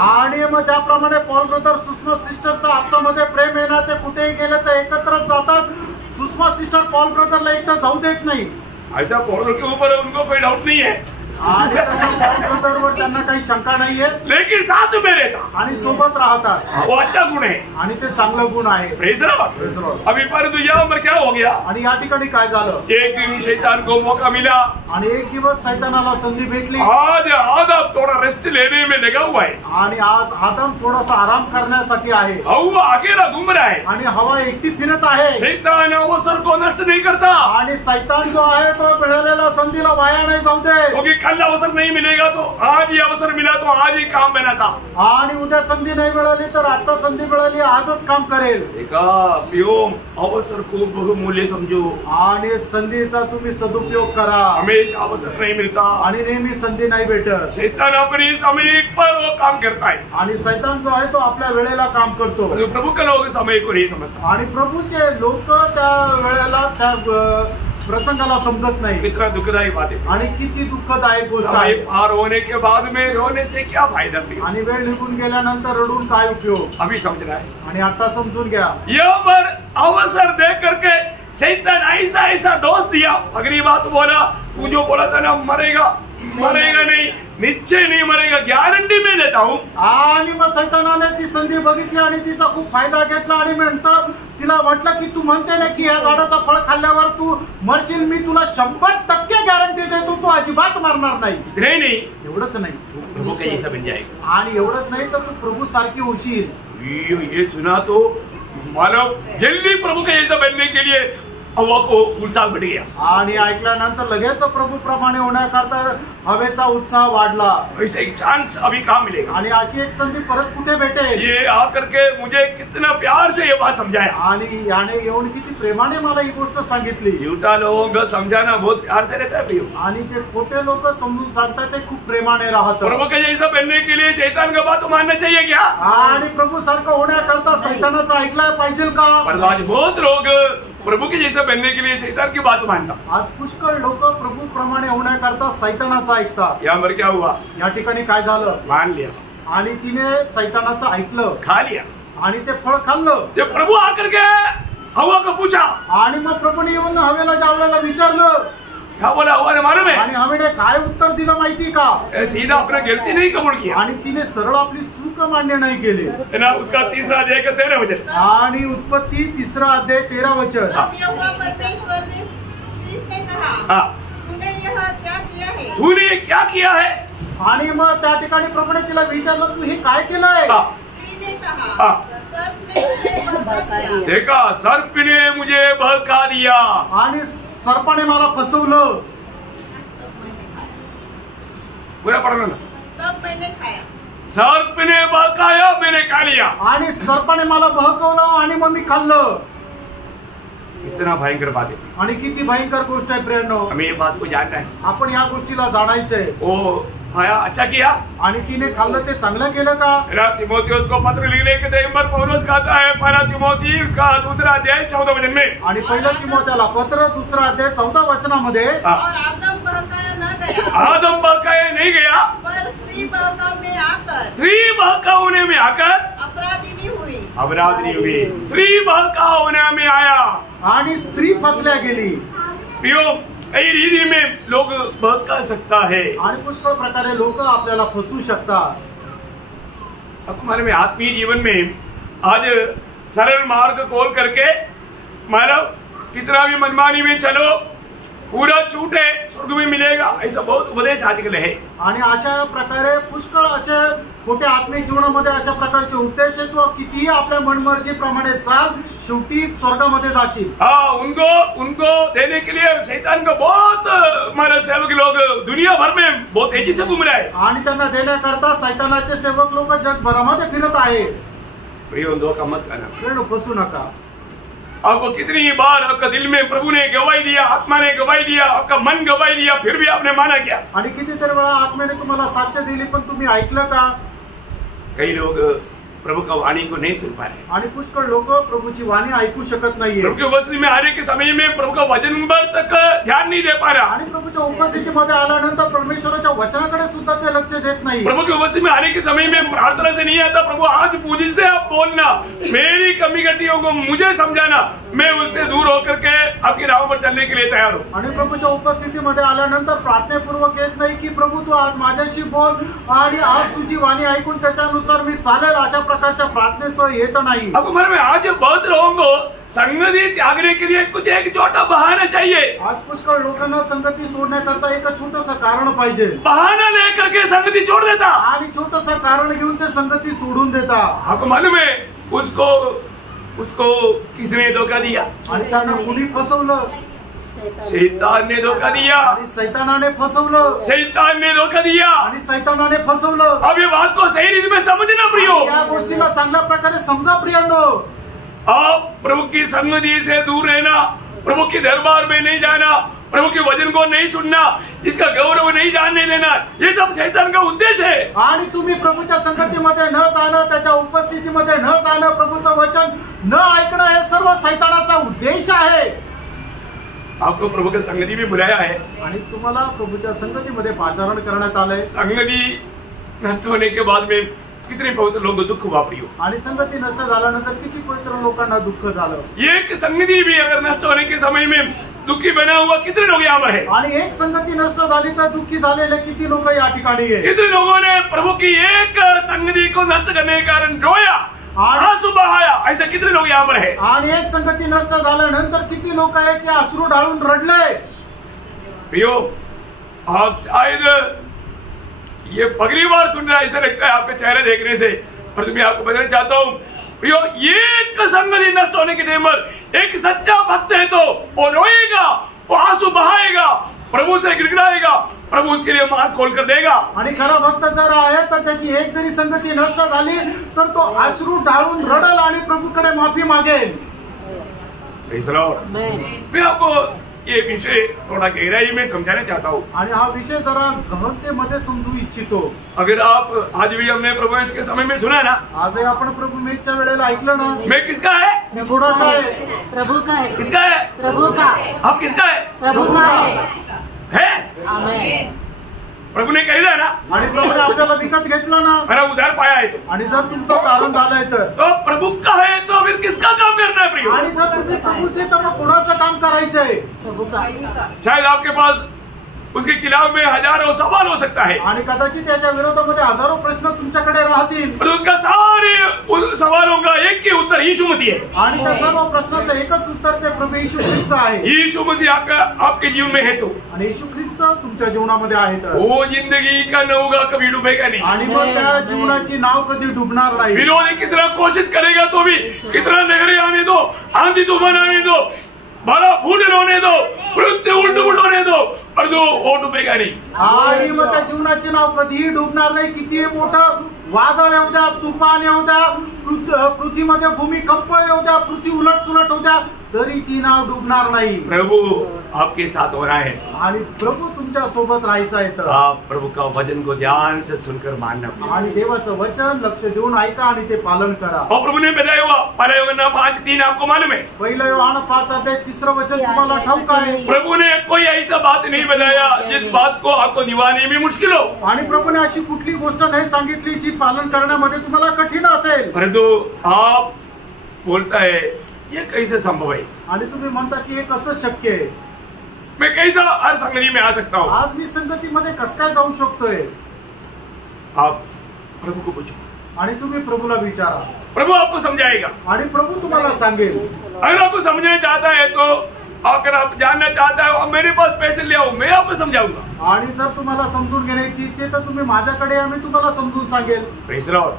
आणि मग ज्याप्रमाणे पॉल ब्रदर सुषमा सिस्टरचा आपसामध्ये प्रेम आहे ना, ते कुठेही गेले तर एकत्रच जातात. सुषमा सिस्टर पॉल ब्रदरला एकटं जाऊ देत नाही. ऐसा पॉल के ऊपर उनको कोई डाउट नहीं है, आणि तसं पॉल ब्रदरवर त्यांना काही शंका नाहीये, लेकिन साथ में रहता आणि सोबत राहतात. वो अच्छा गुण है। आणि ते चांगलं गुण आहे. Praise the Lord. Praise the Lord. अभी परंतु यहाँ पर क्या हो गया, आणि या ठिकाणी काय झालं, एक दिन शैतान को मौका मिला, आणि एक दिवस सैतानाला संधी भेटली, आज आदम थोड़ा रेस्ट लेने में लगा हुआ है, आणि आज आदम थोडासा आराम करण्यासाठी आहे, हवा अकेला घूम रहा है। आणि हवा एकटी फिरत आहे. शैतान अवसर को नष्ट नहीं करता, आणि सैतान जो आहे तो मिळालेल्या संधीला वाया नाही जाऊ दे. क्योंकि कल अवसर नहीं मिलेगा तो आज ही अवसर मिला तो आज ही काम बना था। आणि उद्या संधी नाही मिळाली तर आता संधी मिळाली, आजच काम करेल. देखा प्योम, अवसर को बहुमूल्य समझो। आणि संधीचा तुम्ही सदुपयोग करा. हमेशा अवसर नहीं मिलता, आणि नेहमी संधी नाही भेटत. शैतान अपनी समय पर वो काम करता है, आणि सैतान जो आहे तो आपल्या वेळेला काम करतो. जो प्रभु का लोग समय को नहीं समझता। आणि प्रभूचे लोक त्या वेळेला त्या प्रसंगाला समजत नाही. कितना दुखदायी बात है। आणि किती दुःखदायक गोष्ट समय आहे. पार होने के बाद में रोने से क्या फायदा फिर? आणि वेळ निघून गेल्यानंतर रडून काय उपयोग. अभी समझ रहा है, आणि आता समजून घ्या. यहाँ पर अवसर दे करके शैतान ऐसा ऐसा दोष दिया, अगली बात बोला, तू जो बोला था ना मरेगा, मरेगा नहीं, निश्चय नहीं मरेगा, गारंटी मैं देता हूँ। आणि मग सैतानाने ती संधी बघितली आणि तिचा खूप फायदा घेतला, आणि म्हणतं तिला म्हटलं की तू म्हणते ना की या झाडाचा फळ खाल्ल्यावर तू मरशील, मी तुला 100% गॅरंटी देतो, तू अजिबात मरणार नाही. नहीं, एवढंच नाही, प्रभु का जैसा बन जाएगा। आणि एवढंच नाही तर तू प्रभू सारखी होशील. ये सुना तो मानव जल्दी प्रभु का जैसा बनने के लिए हवा को उत्साह बढ़ गया। आणि ऐकल्यानंतर लगेच प्रभू प्रमाणे होण्याकरता हवेचा उत्साह वाढला. ऐसा एक चांस अभी कहाँ मिलेगा? आणि अशी एक संधी परत कुठे भेटेल. ये आकर के मुझे कितना प्यार से ये बात समझाया, आणि याने येऊन किती प्रेमाने मला ही गोष्ट सांगितली. झूठा लोगों को समझाना बहुत प्यार से रहता है भैया। आणि जे खोटे लोक समजून सांगतात ते खूप प्रेमाने राहतात. प्रभु का जैसा बनने के लिए शैतान का बात मानना चाहिए क्या? आणि प्रभू सारखं होण्याकरता सैतानाचं ऐकलं पाहिजे का? पर आज बहुत लोग प्रभु के जैसा बनने के लिए शैतान की बात मानता। आज पुष्कळ लोक प्रभू प्रमाणे होण्याकरता सैतानाचं ऐकतात. यहाँ पर क्या हुआ? या ठिकाणी काय झालं, मान लिया, आणि तिने सैतानाचं ऐकलं खा लिया, आणि ते फळ खाल्लं. जब प्रभु आकर के हवा को पूछा, आणि मग प्रभूने येऊन हवेला जावळाला विचारलं, क्या बोला हवा ने? मालूम है? आणि हवेने काय उत्तर दिलं माहिती का? सीधा अपने गलती नहीं कबूल किया, आणि तिने सरळ आपली चूक मान्य नाही केली. है ना? उसका तीसरा अध्याय का 13 वचन। आणि उत्पत्ती 3 अध्याय 13 वचन. तब यहोवा परमेश्वर ने स्त्री से कहा, हाँ, तूने यह क्या किया है? तूने क्या किया है? आणि मग त्या ठिकाणी प्रभूने तिला विचारलं, तू हे काय केलंय? हाँ, स्त्री ने कहा, हाँ। सर्प ने मुझे बहका दिया। देखा, सर्प ने मुझे बहका दिया। आणि सर्पाने मला फसवलं. पूरा पढ़ना ना। तब मैंने खाया। सर्प ने बहकाया, मैंने खा लिया। आणि सर्पाने मला बहकवलं आणि मग मी खाल्लं. इतना भयंकर बात है। आणि किती भयंकर गोष्ट आहे प्रियांनो. हमें ये बात को जानना है। आपण या गोष्टीला जाणायचंय. ओ खाया, अच्छा किया। आणि तिने खाल्लं ते चांगलं केलं का? तिमोथियुस को पत्र लिखने के टाइम पर पौलुस कहता है, पहला तिमोथी का 2 अध्याय 14 वचन में, आणि पहिलं तिमोथेला पत्र 2 अध्याय 14 वचनामध्ये, हाँ, और आदम बहकाया न गया, आदम बहकाया नहीं गया, पर स्त्री बहकाने आकर स्त्री बहकाने में आकर अपराधिनी हुई। अपराध नहीं हुई, स्त्री बहकाने में आया। आणि स्त्री फसल्या गेली. प्रियो, कई रीति में लोग बहका सकता है। आणि पुष्कळ प्रकारे लोक आपल्याला फसवू शकतात. अब हमारे में आत्मीय जीवन में आज सरल मार्ग खोल करके मानव कितना भी मनमानी में चलो, पूरा छूट है, स्वर्ग में मिलेगा, ऐसा बहुत उपदेश आजकल है। आणि अशा प्रकारे पुष्कळ असे खोट्या आत्मिक जीवनामध्ये अशा प्रकारचे उपदेश आहेत. किंवा कितीही आपल्या मनमर्जीप्रमाणे चाल, शेवटी स्वर्गामध्ये जाशील. हाँ, उनको देने के लिए शैतान का बहुत हमारे सेवक लोग दुनिया भर में बहुत तेजी से घूम रहे हैं। आणि त्यांना देण्याकरता सैतानाचे सेवक लोक जगभरामध्ये फिरत आहेत. प्रियो, धोखा मत करना। प्रिय, फसू नका. आपको कितनी ही बार आपका दिल में प्रभु ने गवाही दिया, आत्मा ने गवाही दिया, आपका मन गवाही दिया, फिर भी आपने माना क्या? आणि कितीतरी वेळा आत्म्याने तुम्हाला साक्ष दिली पण तुम्ही ऐकलं का? कई लोग प्रभु का वाणी को नहीं सुन पा रहे। आणि पुष्कळ लोक प्रभूची वाणी ऐकू शकत नाहीये प्रभु की उपस्थिति में आने के समय में प्रभु का वचन पर तक ध्यान नहीं दे पा रहा। आणि प्रभूच्या उपस्थितीमध्ये आल्यानंतर परमेश्वराच्या वचनाकडे सुद्धा ते लक्ष देत नाही। प्रभु की उपस्थिति में आने के समय में प्रार्थना से नहीं आता, प्रभु आज पूजी से आप बोलना, मेरी कमी घटियों को मुझे समझाना, मैं उससे दूर होकर के आपकी राह पर चलने के लिए तैयार हूँ। आणि प्रभूच्या उपस्थितीमध्ये आल्यानंतर प्रार्थनेपूर्वक येत नाही की प्रभू तू आज माझ्याशी बोल आणि आज तुझी वाणी ऐकून त्याच्यानुसार मी चालेल, अशा प्रकारच्या प्रार्थनेसह येत नाही। अब मन में आज बहुत लोगों को संगति त्यागने के लिए कुछ एक छोटा बहाना चाहिए। आज पुष्कळ लोकांना संगती सोडण्याकरता एक छोटंसं कारण पाहिजे। बहाना लेकर के संगति छोड़ देता आणि छोटंसं कारण घेऊन ते संगती सोडून देता। आपको मालूम है उसको किसने धोखा दिया? आणि त्यांना कुणी फसवलं? शैतान ने धोखा दिया। आणि सैतानाने फसवलं। शैतान ने धोखा दिया। आणि सैतानाने फसवलं। अब ये बात को सही रीति में समझना प्रियो। या गोष्टीला चांगल्या प्रकारे समजा प्रियांनो। आप प्रभु की संगति से दूर रहना, प्रभु के दरबार में नहीं जाना, प्रभु के वचन को नहीं सुनना, इसका गौरव नहीं जानने देना, ये सब शैतान का उद्देश्य है। आणि तुम्ही प्रभूच्या संगतीमध्ये न जाणं, त्याच्या उपस्थितीमध्ये न जाणं, प्रभूचं वचन न ऐकणं, हे सर्व सैतानाचा उद्देश आहे। आपको प्रभु की संगति में बुलाया है आणि तुम्हाला प्रभूच्या संगतीमध्ये पाचारण करण्यात आलंय। संगति नष्ट होने के बाद में कितने पवित्र लोग दुख हुआ प्रियो। आणि संगती नष्ट झाल्यानंतर किती पवित्र लोकांना दुःख झालं। एक संगति भी अगर नष्ट होने के समय में दुखी बना हुआ कितने लोग यहाँ पर है? आणि एक संगती नष्ट झाली तर दुःखी झालेले किती लोक या ठिकाणी आहे? कितने लोगों ने प्रभु की एक संगति को नष्ट करने के कारण रोया, आंसू बहाया, ऐसे कितने लोग यहाँ पर है? आणि एक संगती नष्ट झाल्यानंतर किती लोक आहे की अश्रू ढाळून रडले। प्रियो, आप शायद ये पगली बार सुन रहा है, ऐसा लगता है आपके चेहरे देखने से, और मैं आपको बताना चाहता हूँ प्रियो, एक संगति नष्ट होने के टाइम पर एक सच्चा भक्त है तो वो रोएगा, वो आंसू बहाएगा, प्रभू से गिड़गिड़ाएगा, प्रभु उसके लिए मार्ग खोल कर देगा। आणि खरा भक्त जर आहे तर त्याची एक जरी संगती नष्ट झाली तर तो अश्रू ढाळून रडल आणि प्रभूकडे माफी मागेल। मैं आपको ये विषय थोड़ा गहराई में समझाना चाहता हूँ आणि हा विषय जरा गहनतेमध्ये समजू इच्छितो। अगर आप आज भी हमने प्रभु यीशु के समय में सुना ना, आजही आपण प्रभु मेच्या वेळेला ऐकलं ना, मैं किसका है? मी कोणाचा आहे? प्रभु का है। किसका है? प्रभु का। आप किसका है? प्रभु का है? आमेन। प्रभु ने खरीदा ना, आणि प्रभूने आपल्याला विकत घेतलं ना, मेरा उधार पाया है तो, आणि जर तुमचं तारण झालंय तो प्रभु का है तो फिर किसका काम करना है प्रियो? आणि जर तुम्ही प्रभूचे तर मग कोणाचं काम करायचंय? प्रभु का। शायद आपके पास उसके खिलाफ में हजारों सवाल हो सकता है, आणि कदाचित त्याच्या विरोधामध्ये हजारो प्रश्न तुमच्याकडे राहतील, और उसका सारे उन सवालों का एक ही उत्तर यीशु मसीह है। आणि त्या सर्व प्रश्नाचं एकच उत्तर ते प्रभू येशू ख्रिस्त आहे। यीशु मसीह आपके जीवन में है तो, आणि येशू ख्रिस्त तुमच्या जीवनामध्ये आहे तर वो जिंदगी का नौका कभी डूबेगा नहीं। आणि मग त्या जीवनाची नाव कधी डुबणार नाही। विरोधी कितना कोशिश करेगा तो भी, कितना लहरें आने दो, आंधी तूफान आने दो, भला फूट होने दो, मृत्यू उलट होने दो, पर वो डूबेगा नहीं। आणि मग त्या जीवनाचे नाव कधीही डुबणार नाही। कितीही मोठं वादळ येऊ द्या, तुफान येऊ द्या, पृथ्वीमध्ये भूमिकंप येऊ द्या, पृथ्वी उलट सुलट होऊ द्या, तरी ती नाव डुबणार नाही। प्रभु आपके साथ हो रहा है आणि प्रभू तुमच्या सोबत राहायचं आहे तर आप प्रभु का वचन को ध्यान से सुनकर मानना। आणि देवाचं वचन लक्ष देऊन ऐका आणि ते पालन करा। और प्रभु ने बताया हुआ पहला यूहन्ना 5:3 आपको मालूम है? पहिलं योहान 5:3 वचन तुम्हाला ठाऊक आहे। प्रभु ने कोई ऐसा बात नहीं बताया जिस बात को आपको निभाने में मुश्किल हो, आणि प्रभूने अशी कुठली गोष्ट नाही सांगितली जी पालन करण्यामध्ये तुम्हाला कठीण असेल, परंतु आप बोलता है ये कैसे संभव है? आणि तुम्ही म्हणता की हे कसं शक्य आहे? मैं कैसा हर संगति में आ सकता हूँ? आज मी संगतीमध्ये कसं काय जाऊ शकतोय? आप प्रभु को पूछो, आणि तुम्ही प्रभूला विचारा, प्रभु आपको समझाएगा। आणि प्रभू तुम्हाला सांगेल। अगर आपको समझना चाहता है तो, अगर आप जानना चाहता है मेरे पास पैसे ले आओ, मैं आपको समझाऊंगा। आणि जर तुम्हाला समजून घेण्याची इच्छा आहे तर तुम्ही माझ्याकडे या, मी तुम्हाला समजून सांगेल। Praise Lord.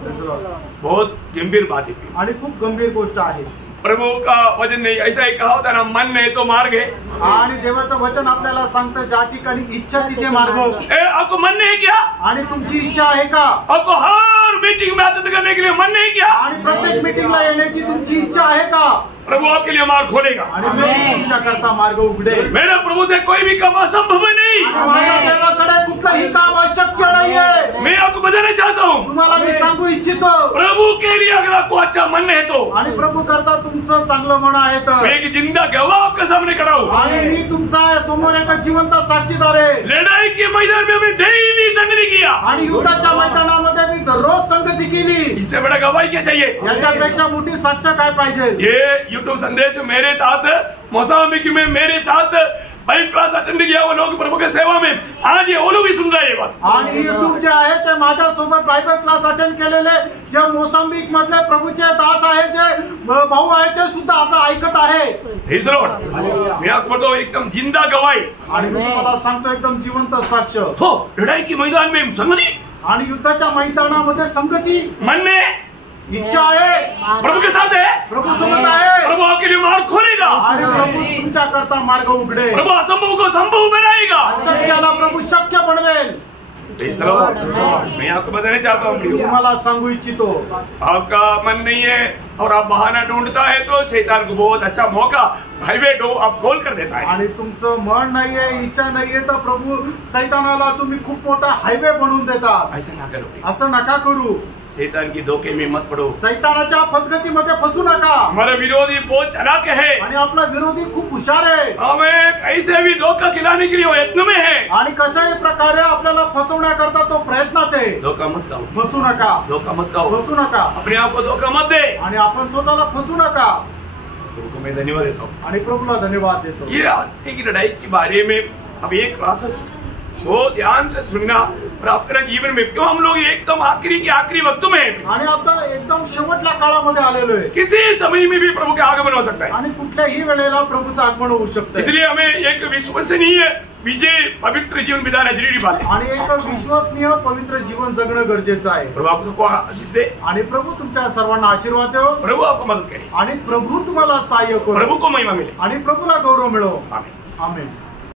बहुत गंभीर बात है आणि खूप गंभीर गोष्ट आहे। प्रभु का वचन नहीं, ऐसा ही कहा होता ना, मन नहीं तो मार्ग है। आणि देवाचं वचन आपल्याला सांगतं ज्या ठिकाणी इच्छा तिथे मार्ग। आपको मन नहीं किया? आणि तुमची इच्छा आहे का? आपको हर मीटिंग में अटेंड करने के लिए मन नहीं किया? आणि प्रत्येक मीटिंगला येण्याची तुमची इच्छा आहे का? प्रभु आपके लिए मार्ग खोलेगा। आणि तुमच्याकरता मार्ग उघडेल। मेरे प्रभु से कोई भी काम असंभव नहीं। माझ्या देवाकडे कुठलंही काम अशक्य नाहीये। मैं आपको बताना चाहता हूँ तुम्हाला मी सांगू इच्छितो, प्रभु के लिए अगर आपको अच्छा मन है तो आणि प्रभु करता तुमचं चांगलं मन आहे मैं तर, एक जिंदा गवाह आपके सामने खड़ा हूँ। आणि मी तुमचा समोर एक जिवंत साक्षीदार आहे, लड़ाई के मैदान में हमें डेली संगति किया, आणि युद्धाच्या मैदानामध्ये मी दररोज संगती केली। इससे बड़ा गवाही क्या चाहिए? याच्यापेक्षा मोठी साक्ष काय पाहिजे? ये यूट्यूब संदेश मेरे साथ मोजाम्बिक में मेरे साथ बाइबल क्लास अटेंड किया वो लोग प्रभु के सेवा में, आज ये वो लोग भी सुन रहे हैं ये बात। आणि युट्यूब जे आहे ते माझ्यासोबत बायबल क्लास अटेंड केलेले जे मोसांबिक मधले प्रभूचे दास आहे, जे भाऊ आहे, ते सुद्धा आता ऐकत आहे। Praise the Lord. मैं आपको तो एकदम जिंदा गवाही, आणि मी तुम्हाला सांगतो एकदम जिवंत साक्ष। हो लड़ाई के मैदान में संगति, आणि युद्धाच्या मैदानामध्ये संगती, मन में इच्छा आहे, प्रभु के साथ है, प्रभू सोबत आहे, प्रभु आपके लिए मार्ग खोलेगा, आणि प्रभू तुमच्या करता मार्ग उघडे, प्रभु असंभव को संभव बनाएगा। अशक्याला प्रभू शक्य बनवेल। Praise the Lord. मैं आपको बताना चाहता हूँ प्रियो, तुम्हाला सांगू इच्छितो, आपका मन नहीं है और आप बहाना ढूंढता है तो शैतान को बहुत अच्छा मौका हाईवे डो आप खोल कर देता है। आणि तुमचं मन नाहीये, इच्छा नाहीये, तर प्रभू सैतानाला तुम्ही खूप मोठा हायवे बनवून देतात। ऐसा ना करो, असं नका करू, शैतान की धोखे में मत पड़ो। सैतानाच्या फसगतीमध्ये फसू नका। हमारा विरोधी बहुत चालाक है, आणि आपला विरोधी खूप हुशार आहे, हमें कैसे भी धोखा खिलाने के लिए वो यत्न में है। आणि कशाही प्रकारे आपल्याला फसवण्याकरता तो प्रयत्नात आहे। धोखा मत खाओ, फसू नका, धोखा मत खाओ, फसू नका, अपने आप को धोखा मत दे। आणि आपण स्वतःला फसू नका। प्रभु को मैं धन्यवाद देता हूँ। आणि प्रभूला धन्यवाद देतो। ये आत्मा की लड़ाई के बारे में अब एक क्लासेस वो ध्यान से सुनना और अपना जीवन में, क्यों हम लोग एकदम आखिरी के आखिरी वक्त में हैं। आणि आता एकदम शेवटल्या काळामध्ये आलेलो आहे, किसी समय में भी प्रभु के आगमन हो सकता है, आणि कुठल्याही वेळेला प्रभूचं आगमन होऊ शकतं। इसलिए हमें एक विश्वसनीय विजय पवित्र जीवन बिताना जरूरी बात है। आणि एक विश्वसनीय पवित्र जीवन जगणं गरजेचं आहे। प्रभु आपको आशीष दे, आणि प्रभू तुमच्या सर्वांना आशीर्वाद देव, प्रभु आपको मदद करे, आणि प्रभू तुम्हाला सहाय्य करो, प्रभु को महिमा मिले। आणि प्रभूला गौरव मिळो। आमीन। आमेन।